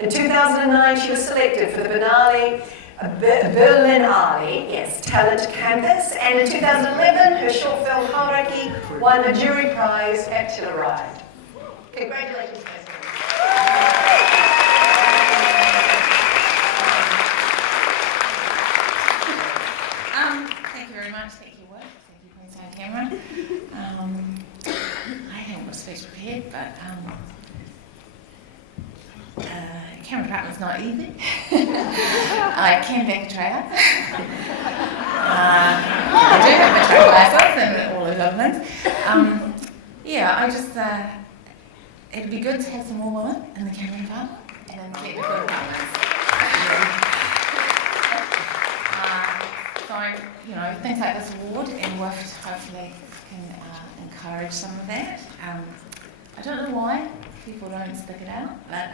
In 2009, she was selected for the Berlinale Talent Campus, and in 2011, her short film Hauraki won a jury prize at Telluride. Congratulations, Kirsten. Thank you very much. Thank you, Work. Thank you, Queensland Camera. I haven't got a speech prepared, but camera department's not easy. I can back a trailer. I do have a trailer license and all those other things. I just it'd be good to have some more women in the camera department and keep the good partners. So, things like this award and WIFT hopefully can encourage some of that. I don't know why people don't stick it out, but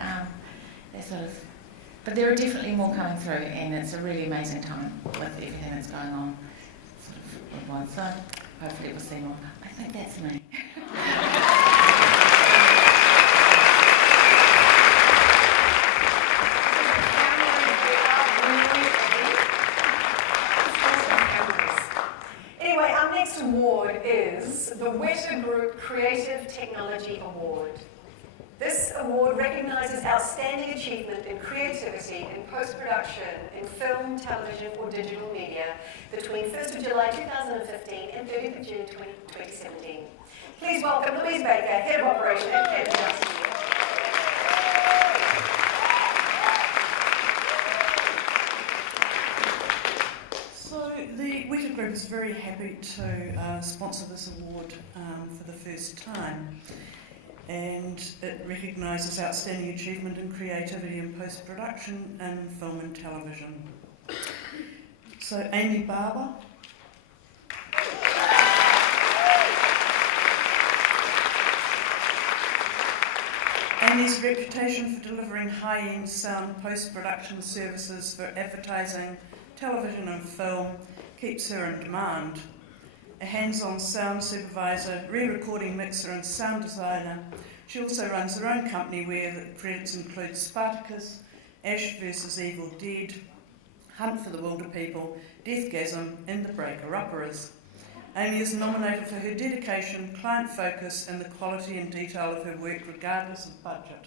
but there are definitely more coming through, and it's a really amazing time with everything that's going on worldwide. So hopefully we'll see more. I think that's me. Anyway, our next award is the Weta Group Creative Technology Award. This award recognises outstanding achievement in creativity in post-production in film, television or digital media between 1st of July 2015 and 30th of June 2017. Please welcome Louise Baker, Head of Operations at very happy to sponsor this award for the first time, and it recognises outstanding achievement in creativity in post-production in film and television. So Amy Barber. Amy's reputation for delivering high-end sound post-production services for advertising, television and film keeps her in demand. A hands-on sound supervisor, re-recording mixer and sound designer, she also runs her own company where the credits include Spartacus, Ash vs Evil Dead, Hunt for the Wilder People, Deathgasm and The Breaker-Upperers. Amy is nominated for her dedication, client focus and the quality and detail of her work regardless of budget.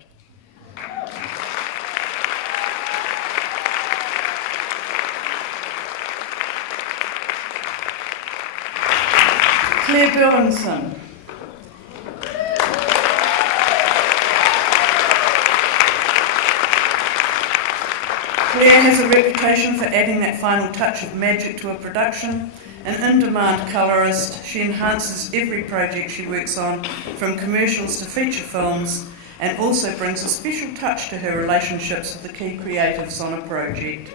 Claire Burlinson. Claire has a reputation for adding that final touch of magic to a production. An in-demand colourist, she enhances every project she works on, from commercials to feature films, and also brings a special touch to her relationships with the key creatives on a project.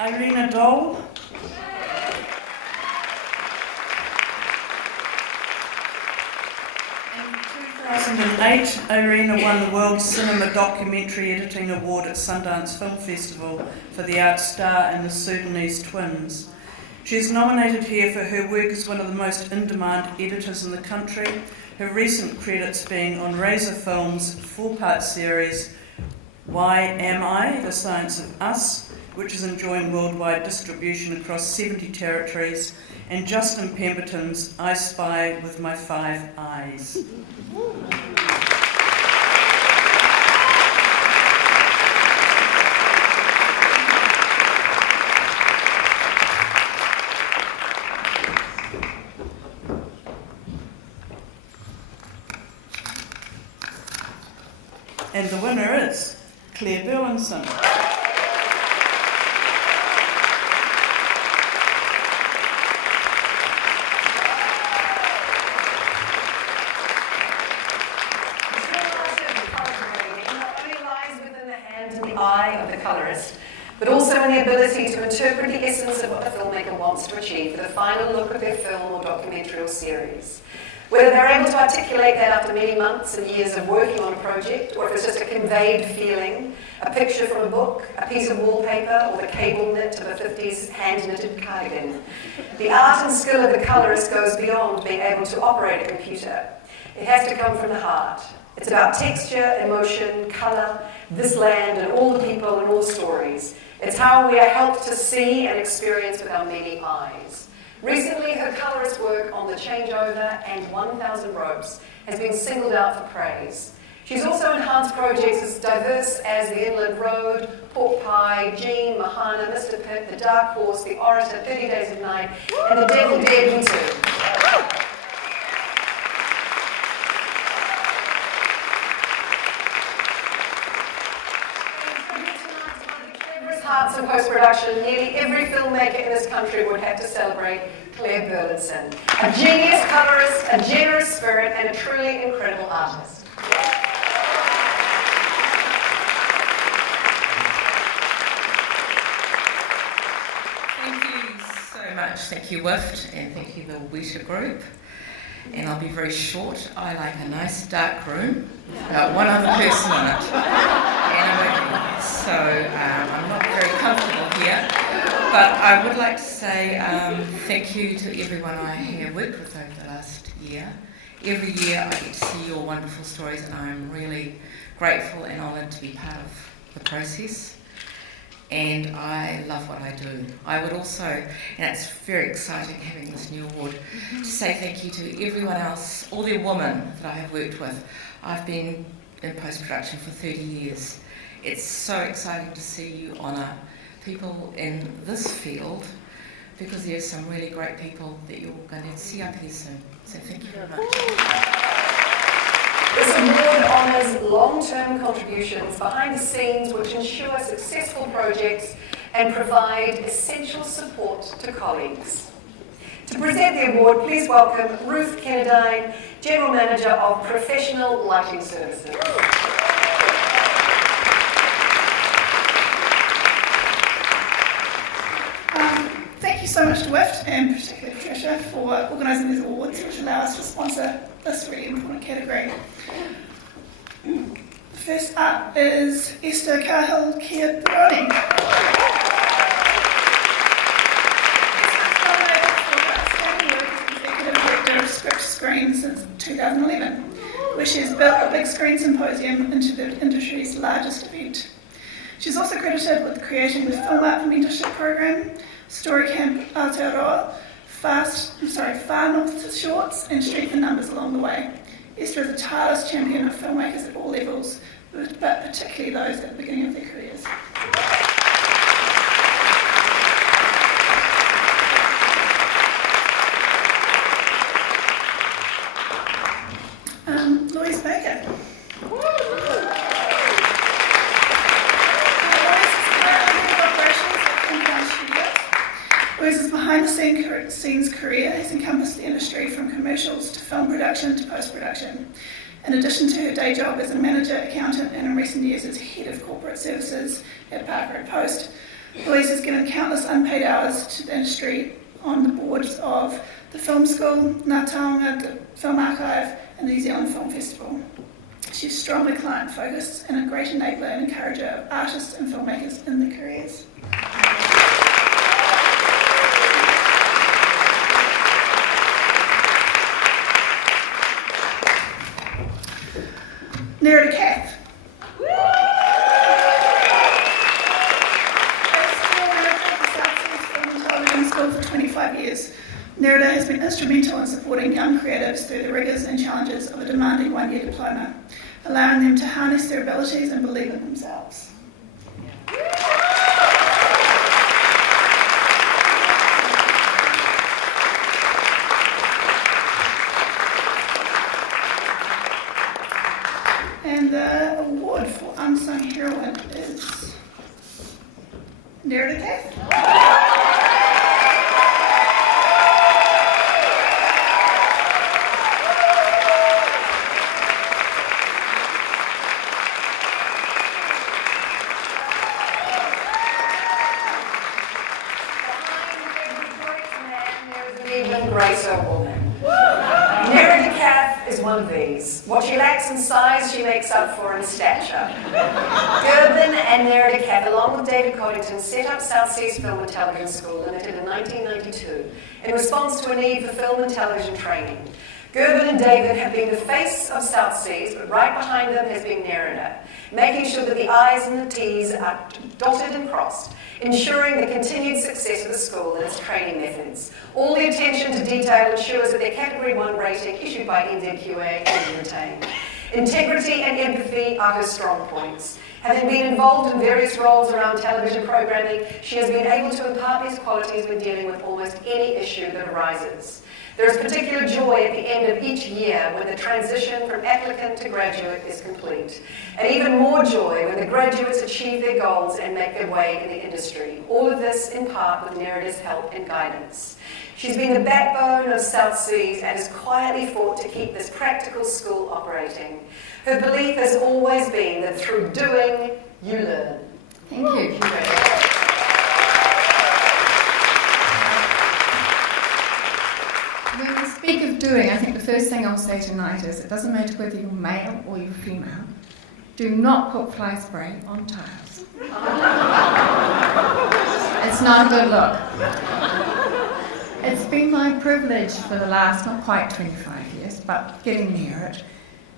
Irina Dole. In 2008, Irina won the World Cinema Documentary Editing Award at Sundance Film Festival for the art star in The Sudanese Twins. She is nominated here for her work as one of the most in-demand editors in the country, her recent credits being on Razor Films' 4-part series Why Am I? The Science of Us, which is enjoying worldwide distribution across 70 territories, and Justin Pemberton's I Spy with My 5 Eyes. And the winner is Claire Burlinson. Of the colourist, but also in the ability to interpret the essence of what the filmmaker wants to achieve for the final look of their film or documentary or series. Whether they're able to articulate that after many months and years of working on a project, or if it's just a conveyed feeling, a picture from a book, a piece of wallpaper, or the cable knit of a 50s hand-knitted cardigan. The art and skill of the colourist goes beyond being able to operate a computer. It has to come from the heart. It's about texture, emotion, colour, this land and all the people and all the stories. It's how we are helped to see and experience with our many eyes. Recently, her colourist work on The Changeover and 1,000 Ropes has been singled out for praise. She's also enhanced projects as diverse as The Inland Road, Pork Pie, Jean, Mahana, Mr. Pitt, The Dark Horse, The Orator, 30 Days of Night, and The Devil Dared Me Too. Hearts and post-production, nearly every filmmaker in this country would have to celebrate Claire Burlinson. A genius colorist, a generous spirit, and a truly incredible artist. Thank you so much. Thank you, WIFT, and thank you, the WIFT group. And I'll be very short. I like a nice dark room, without one other person in it. So I'm not very comfortable here, but I would like to say thank you to everyone I have worked with over the last year. Every year I get to see your wonderful stories, and I'm really grateful and honoured to be part of the process. And I love what I do. I would also, and it's very exciting having this new award, to say thank you to everyone else, all the women that I have worked with. I've been in post-production for 30 years. It's so exciting to see you honour people in this field, because there's some really great people that you're going to see up here soon. So thank you very much. This award honours long-term contributions behind the scenes which ensure successful projects and provide essential support to colleagues. To present the award, please welcome Ruth Kennedine, General Manager of Professional Lighting Services. Thank you so much to WIFT and particularly Patricia for organising these awards, which allow us to sponsor this really important category. First up is Esther Cahill Kia Browning. Executive Director of Script Screen since 2011, where she has built a big screen symposium into the industry's largest event. She's also credited with creating the Film Art Mentorship Program, Story Camp Aotearoa, Far North to Shorts, and Strength in Numbers along the way. Esther is a tireless champion of filmmakers at all levels, but particularly those at the beginning of their careers. Louise Baker. Louise's behind-the-scenes career has encompassed the industry from commercials to film production to post-production. In addition to her day job as a manager, accountant, and in recent years as head of corporate services at Parker & Post, Louise has given countless unpaid hours to the industry on the boards of the Film School, Ngā Taonga, the Film Archive, and the New Zealand Film Festival. She's strongly client-focused and a great enabler and encourager of artists and filmmakers in their careers. Nerida Kath. School for 25 years. Nerida has been instrumental in supporting young creatives through the rigours and challenges of a demanding one-year diploma, allowing them to harness their abilities and believe in themselves. And the award for Unsung Heroine is Nerida Kath. What she lacks in size, she makes up for in stature. Gerben and Nerida Kath, along with David Coddington, set up South Seas Film and Television School Limited in 1992 in response to a need for film and television training. Gerben and David have been the face of South Seas, but right behind them has been Nerida, making sure that the I's and the T's are dotted and crossed, ensuring the continued success of the school and its training methods. All the attention to detail ensures that their Category 1 rating, issued by NZQA, is retained. Integrity and empathy are her strong points. Having been involved in various roles around television programming, she has been able to impart these qualities when dealing with almost any issue that arises. There is particular joy at the end of each year when the transition from applicant to graduate is complete, and even more joy when the graduates achieve their goals and make their way in the industry. All of this in part with Nerida's help and guidance. She's been the backbone of South Seas and has quietly fought to keep this practical school operating. Her belief has always been that through doing, you learn. Thank you. When we speak of doing, I think the first thing I'll say tonight is it doesn't matter whether you're male or you're female, do not put fly spray on tiles. It's not a good look. It's been my privilege for the last, not quite 25 years, but getting near it,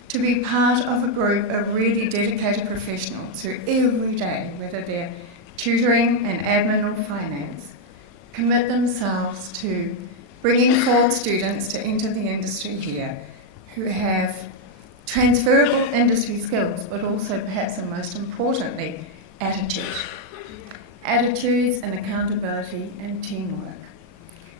to be part of a group of really dedicated professionals who every day, whether they're tutoring and admin or finance, commit themselves to bringing forward students to enter the industry here who have transferable industry skills, but also perhaps and most importantly, attitude. Attitudes and accountability and teamwork.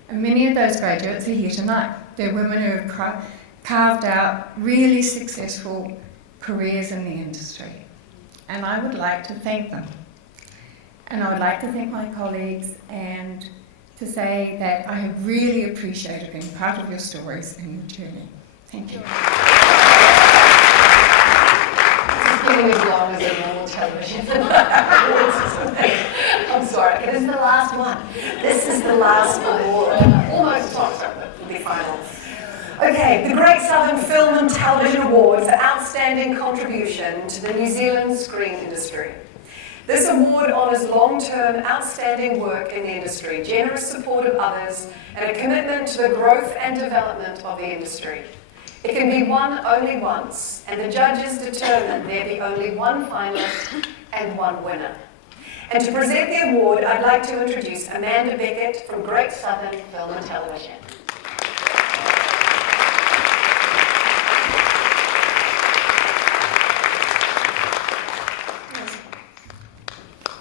And many of those graduates are here tonight. They're women who have carved out really successful careers in the industry. And I would like to thank them. And I would like to thank my colleagues and to say that I have really appreciated being part of your stories and your journey. Thank you. Getting as long as a normal television. I'm sorry. Okay, this is the last one. This is the last award. Almost topped up the final. Okay, the Great Southern Film and Television Award for Outstanding Contribution to the New Zealand Screen Industry. This award honours long-term outstanding work in the industry, generous support of others, and a commitment to the growth and development of the industry. It can be won only once, and the judges determine there be only one finalist and one winner. And to present the award, I'd like to introduce Amanda Beckett from Great Southern Film and Television.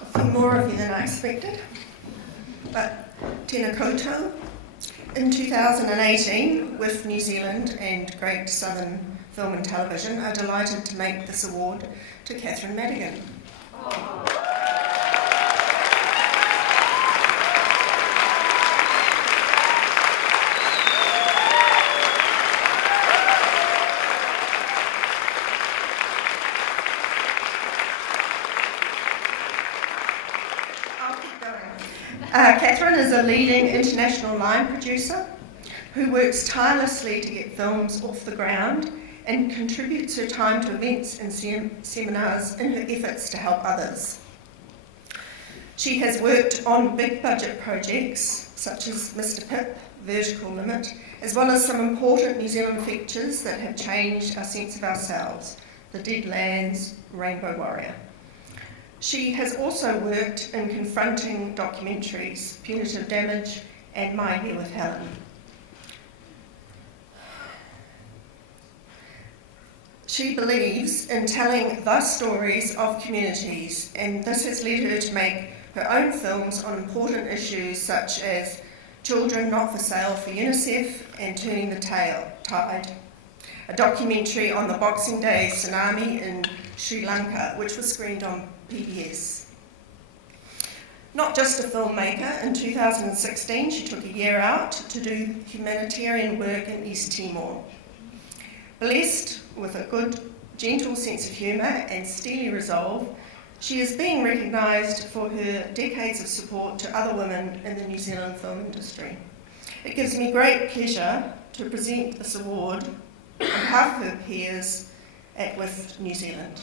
A few more of you than I expected, but tēnā koutou. In 2018, WIFT New Zealand and Great Southern Film and Television are delighted to make this award to Catherine Madigan. Catherine is a leading international line producer who works tirelessly to get films off the ground and contributes her time to events and seminars in her efforts to help others. She has worked on big budget projects such as Mr. Pip, Vertical Limit, as well as some important New Zealand features that have changed our sense of ourselves, The Dead Lands, Rainbow Warrior. She has also worked in confronting documentaries, Punitive Damage and My Year with Helen. She believes in telling the stories of communities, and this has led her to make her own films on important issues such as Children Not for Sale for UNICEF and Turning the Tide, a documentary on the Boxing Day tsunami in Sri Lanka, which was screened on PBS. Not just a filmmaker, in 2016 she took a year out to do humanitarian work in East Timor. Blessed with a good, gentle sense of humour and steely resolve, she is being recognised for her decades of support to other women in the New Zealand film industry. It gives me great pleasure to present this award on behalf of her peers at WIFT New Zealand.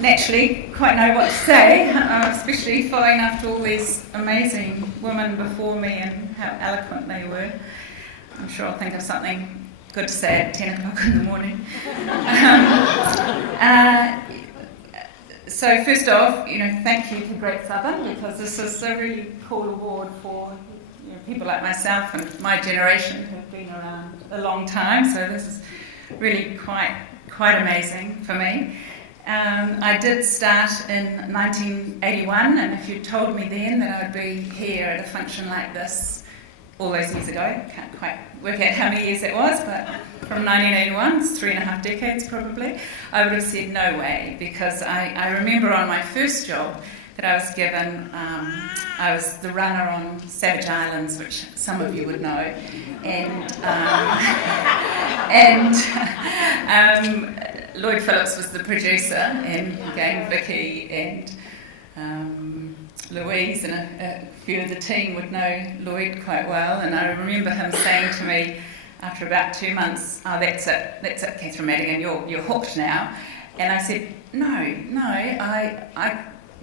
Naturally quite know what to say, especially following after all these amazing women before me and how eloquent they were. I'm sure I'll think of something good to say at 10 o'clock in the morning. So first off, thank you to Great Southern, because this is a really cool award for people like myself and my generation who have been around a long time. So this is really quite amazing for me. I did start in 1981, and if you told me then that I'd be here at a function like this all those years ago, can't quite work out how many years it was, but from 1981, it's 3.5 decades probably, I would have said no way, because I remember on my first job that I was given, I was the runner on Savage Islands, which some of you would know, and Lloyd Phillips was the producer, and again Vicky and Louise and a few of the team would know Lloyd quite well, and I remember him saying to me, after about 2 months, "Oh, that's it, Catherine Madigan, you're hooked now." And I said, no, I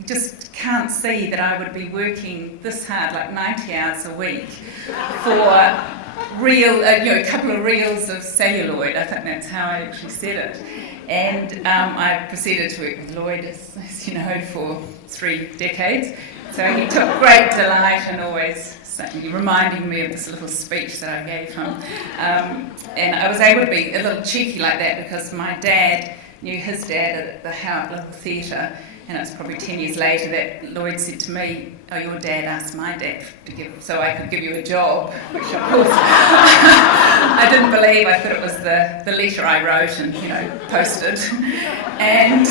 just can't see that I would be working this hard, like 90 hours a week, for a couple of reels of celluloid. I think that's how I actually said it. And I proceeded to work with Lloyd, as you know, for 3 decades. So he took great delight in always reminding me of this little speech that I gave him. And I was able to be a little cheeky like that because my dad knew his dad at the Howard Little Theatre, and it was probably 10 years later that Lloyd said to me, "Oh, your dad asked my dad so I could give you a job," which of course I didn't believe. I thought it was the letter I wrote and posted. And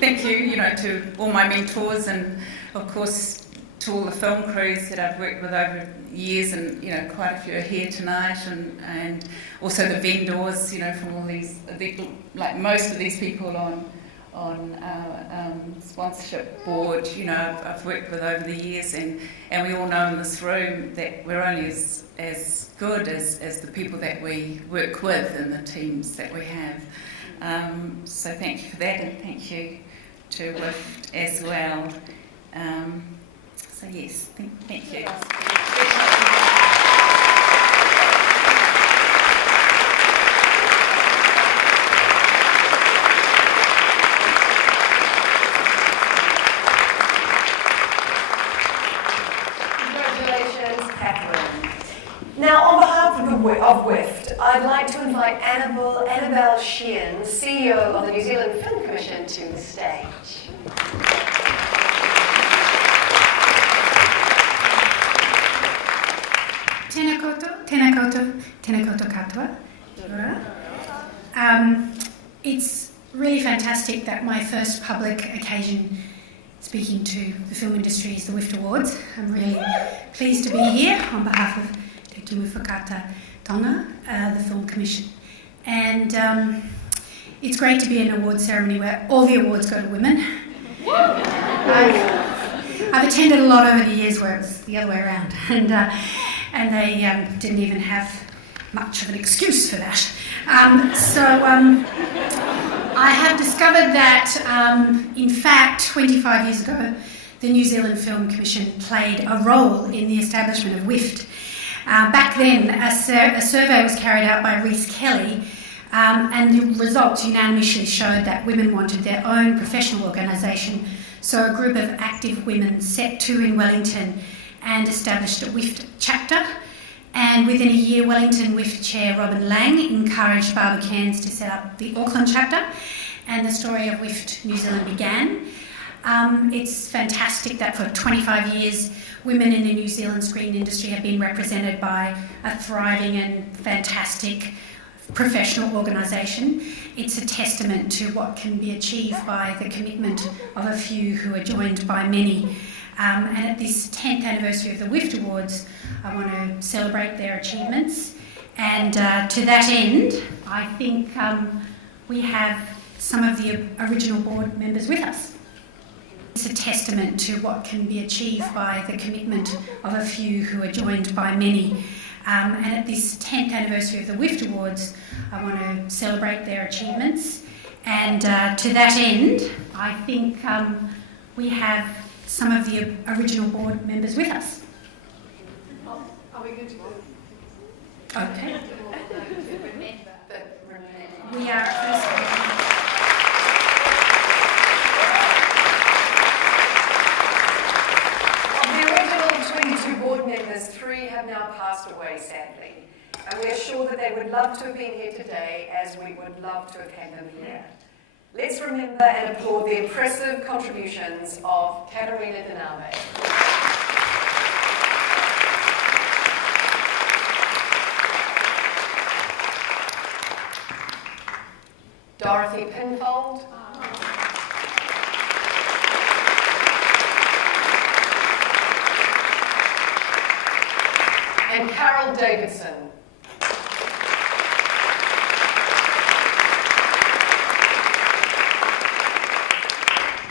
thank you, to all my mentors, and of course to all the film crews that I've worked with over years, and quite a few are here tonight, and also the vendors, from all these, like most of these people on our sponsorship board, I've worked with over the years, and we all know in this room that we're only as good as the people that we work with and the teams that we have. So thank you for that, and thank you to WIFT as well. So yes, thank you. Congratulations, Catherine. Now, on behalf of WIFT, I'd like to invite Annabelle Sheehan, CEO of the New Zealand Film Commission, to the stage. Tēnā koutou katoa. It's really fantastic that my first public occasion speaking to the film industry is the WIFT Awards. I'm really pleased to be here on behalf of Te Tumu Whakata Tonga, the Film Commission. And it's great to be in an award ceremony where all the awards go to women. I've attended a lot over the years where it's the other way around, and they didn't even have much of an excuse for that. I have discovered that, in fact, 25 years ago, the New Zealand Film Commission played a role in the establishment of WIFT. Back then, a survey was carried out by Reece Kelly, and the results unanimously showed that women wanted their own professional organisation. So a group of active women set to in Wellington and established a WIFT chapter. And within a year, Wellington WIFT chair Robin Lang encouraged Barbara Cairns to set up the Auckland chapter, and the story of WIFT New Zealand began. It's fantastic that for 25 years, women in the New Zealand screen industry have been represented by a thriving and fantastic professional organisation. It's a testament to what can be achieved by the commitment of a few who are joined by many. And at this 10th anniversary of the WIFT Awards, I want to celebrate their achievements. And to that end, I think we have some of the original board members with us. It's a testament to what can be achieved by the commitment of a few who are joined by many. And at this 10th anniversary of the WIFT Awards, I want to celebrate their achievements. And to that end, I think we have some of the original board members with us. Are we good to go? Okay. We are first. Of the original 22 board members, 3 have now passed away, sadly. And we are sure that they would love to have been here today, as we would love to have had them here. Let's remember and applaud the impressive contributions of Katerina Denave, Dorothy Pinfold, and Carol Davidson.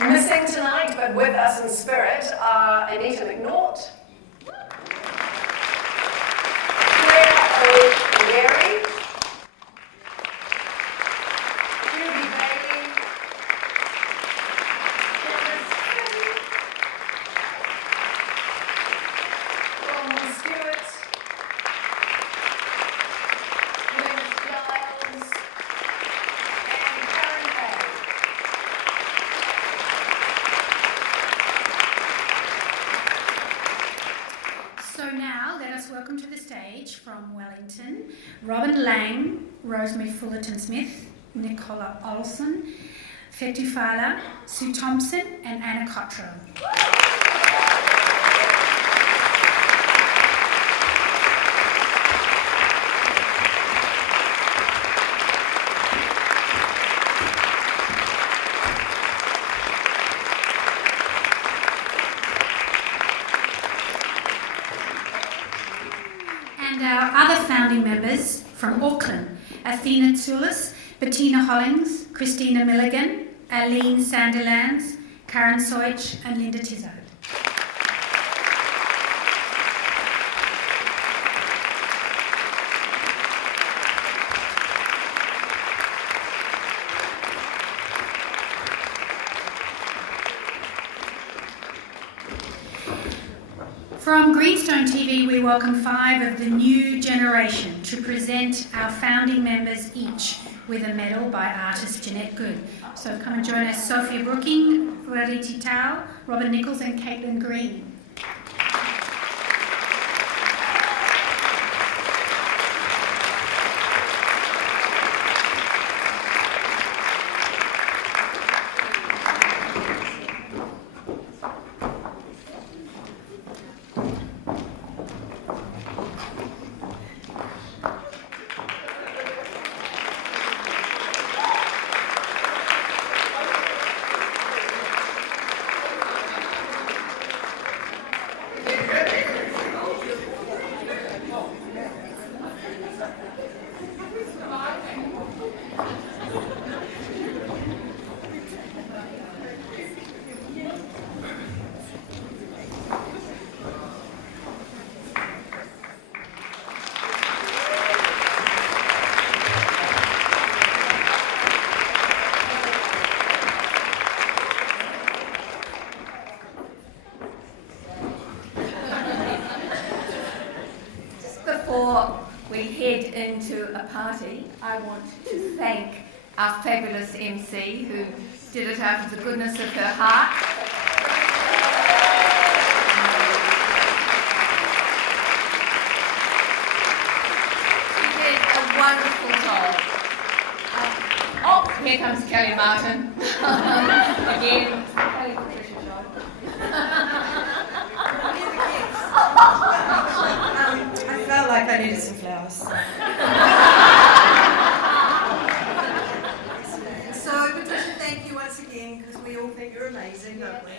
Missing tonight, but with us in spirit, are Anita McNaught, Mary. Judy Bailey. Dennis Kelly. Ronald Stewart. Dennis Giles. And Karen Hay. So now let us welcome to the stage from Wellington, Robin Lang, Rosemary Fullerton-Smith, Nicola Olson, Fetu Fala, Sue Thompson and Anna Cottrell. And our other founding members from Auckland, Athena Tsoulis, Bettina Hollings, Christina Milligan, Aline Sanderlands, Karen Soich and Linda Tizzo. From Greenstone TV, we welcome 5 of the new generation to present our founding members each with a medal by artist Jeanette Good. So come and join us, Sophia Brooking, Rariti Tau, Robin Nichols and Caitlin Green. Before we head into a party, I want to thank our fabulous MC who did it out of the goodness of her heart. She did a wonderful job. Oh, here comes Kelly Martin. Again, Kelly Patricia job. I felt like I needed some flowers. So, Patricia, thank you once again, because we all think you're amazing, don't we?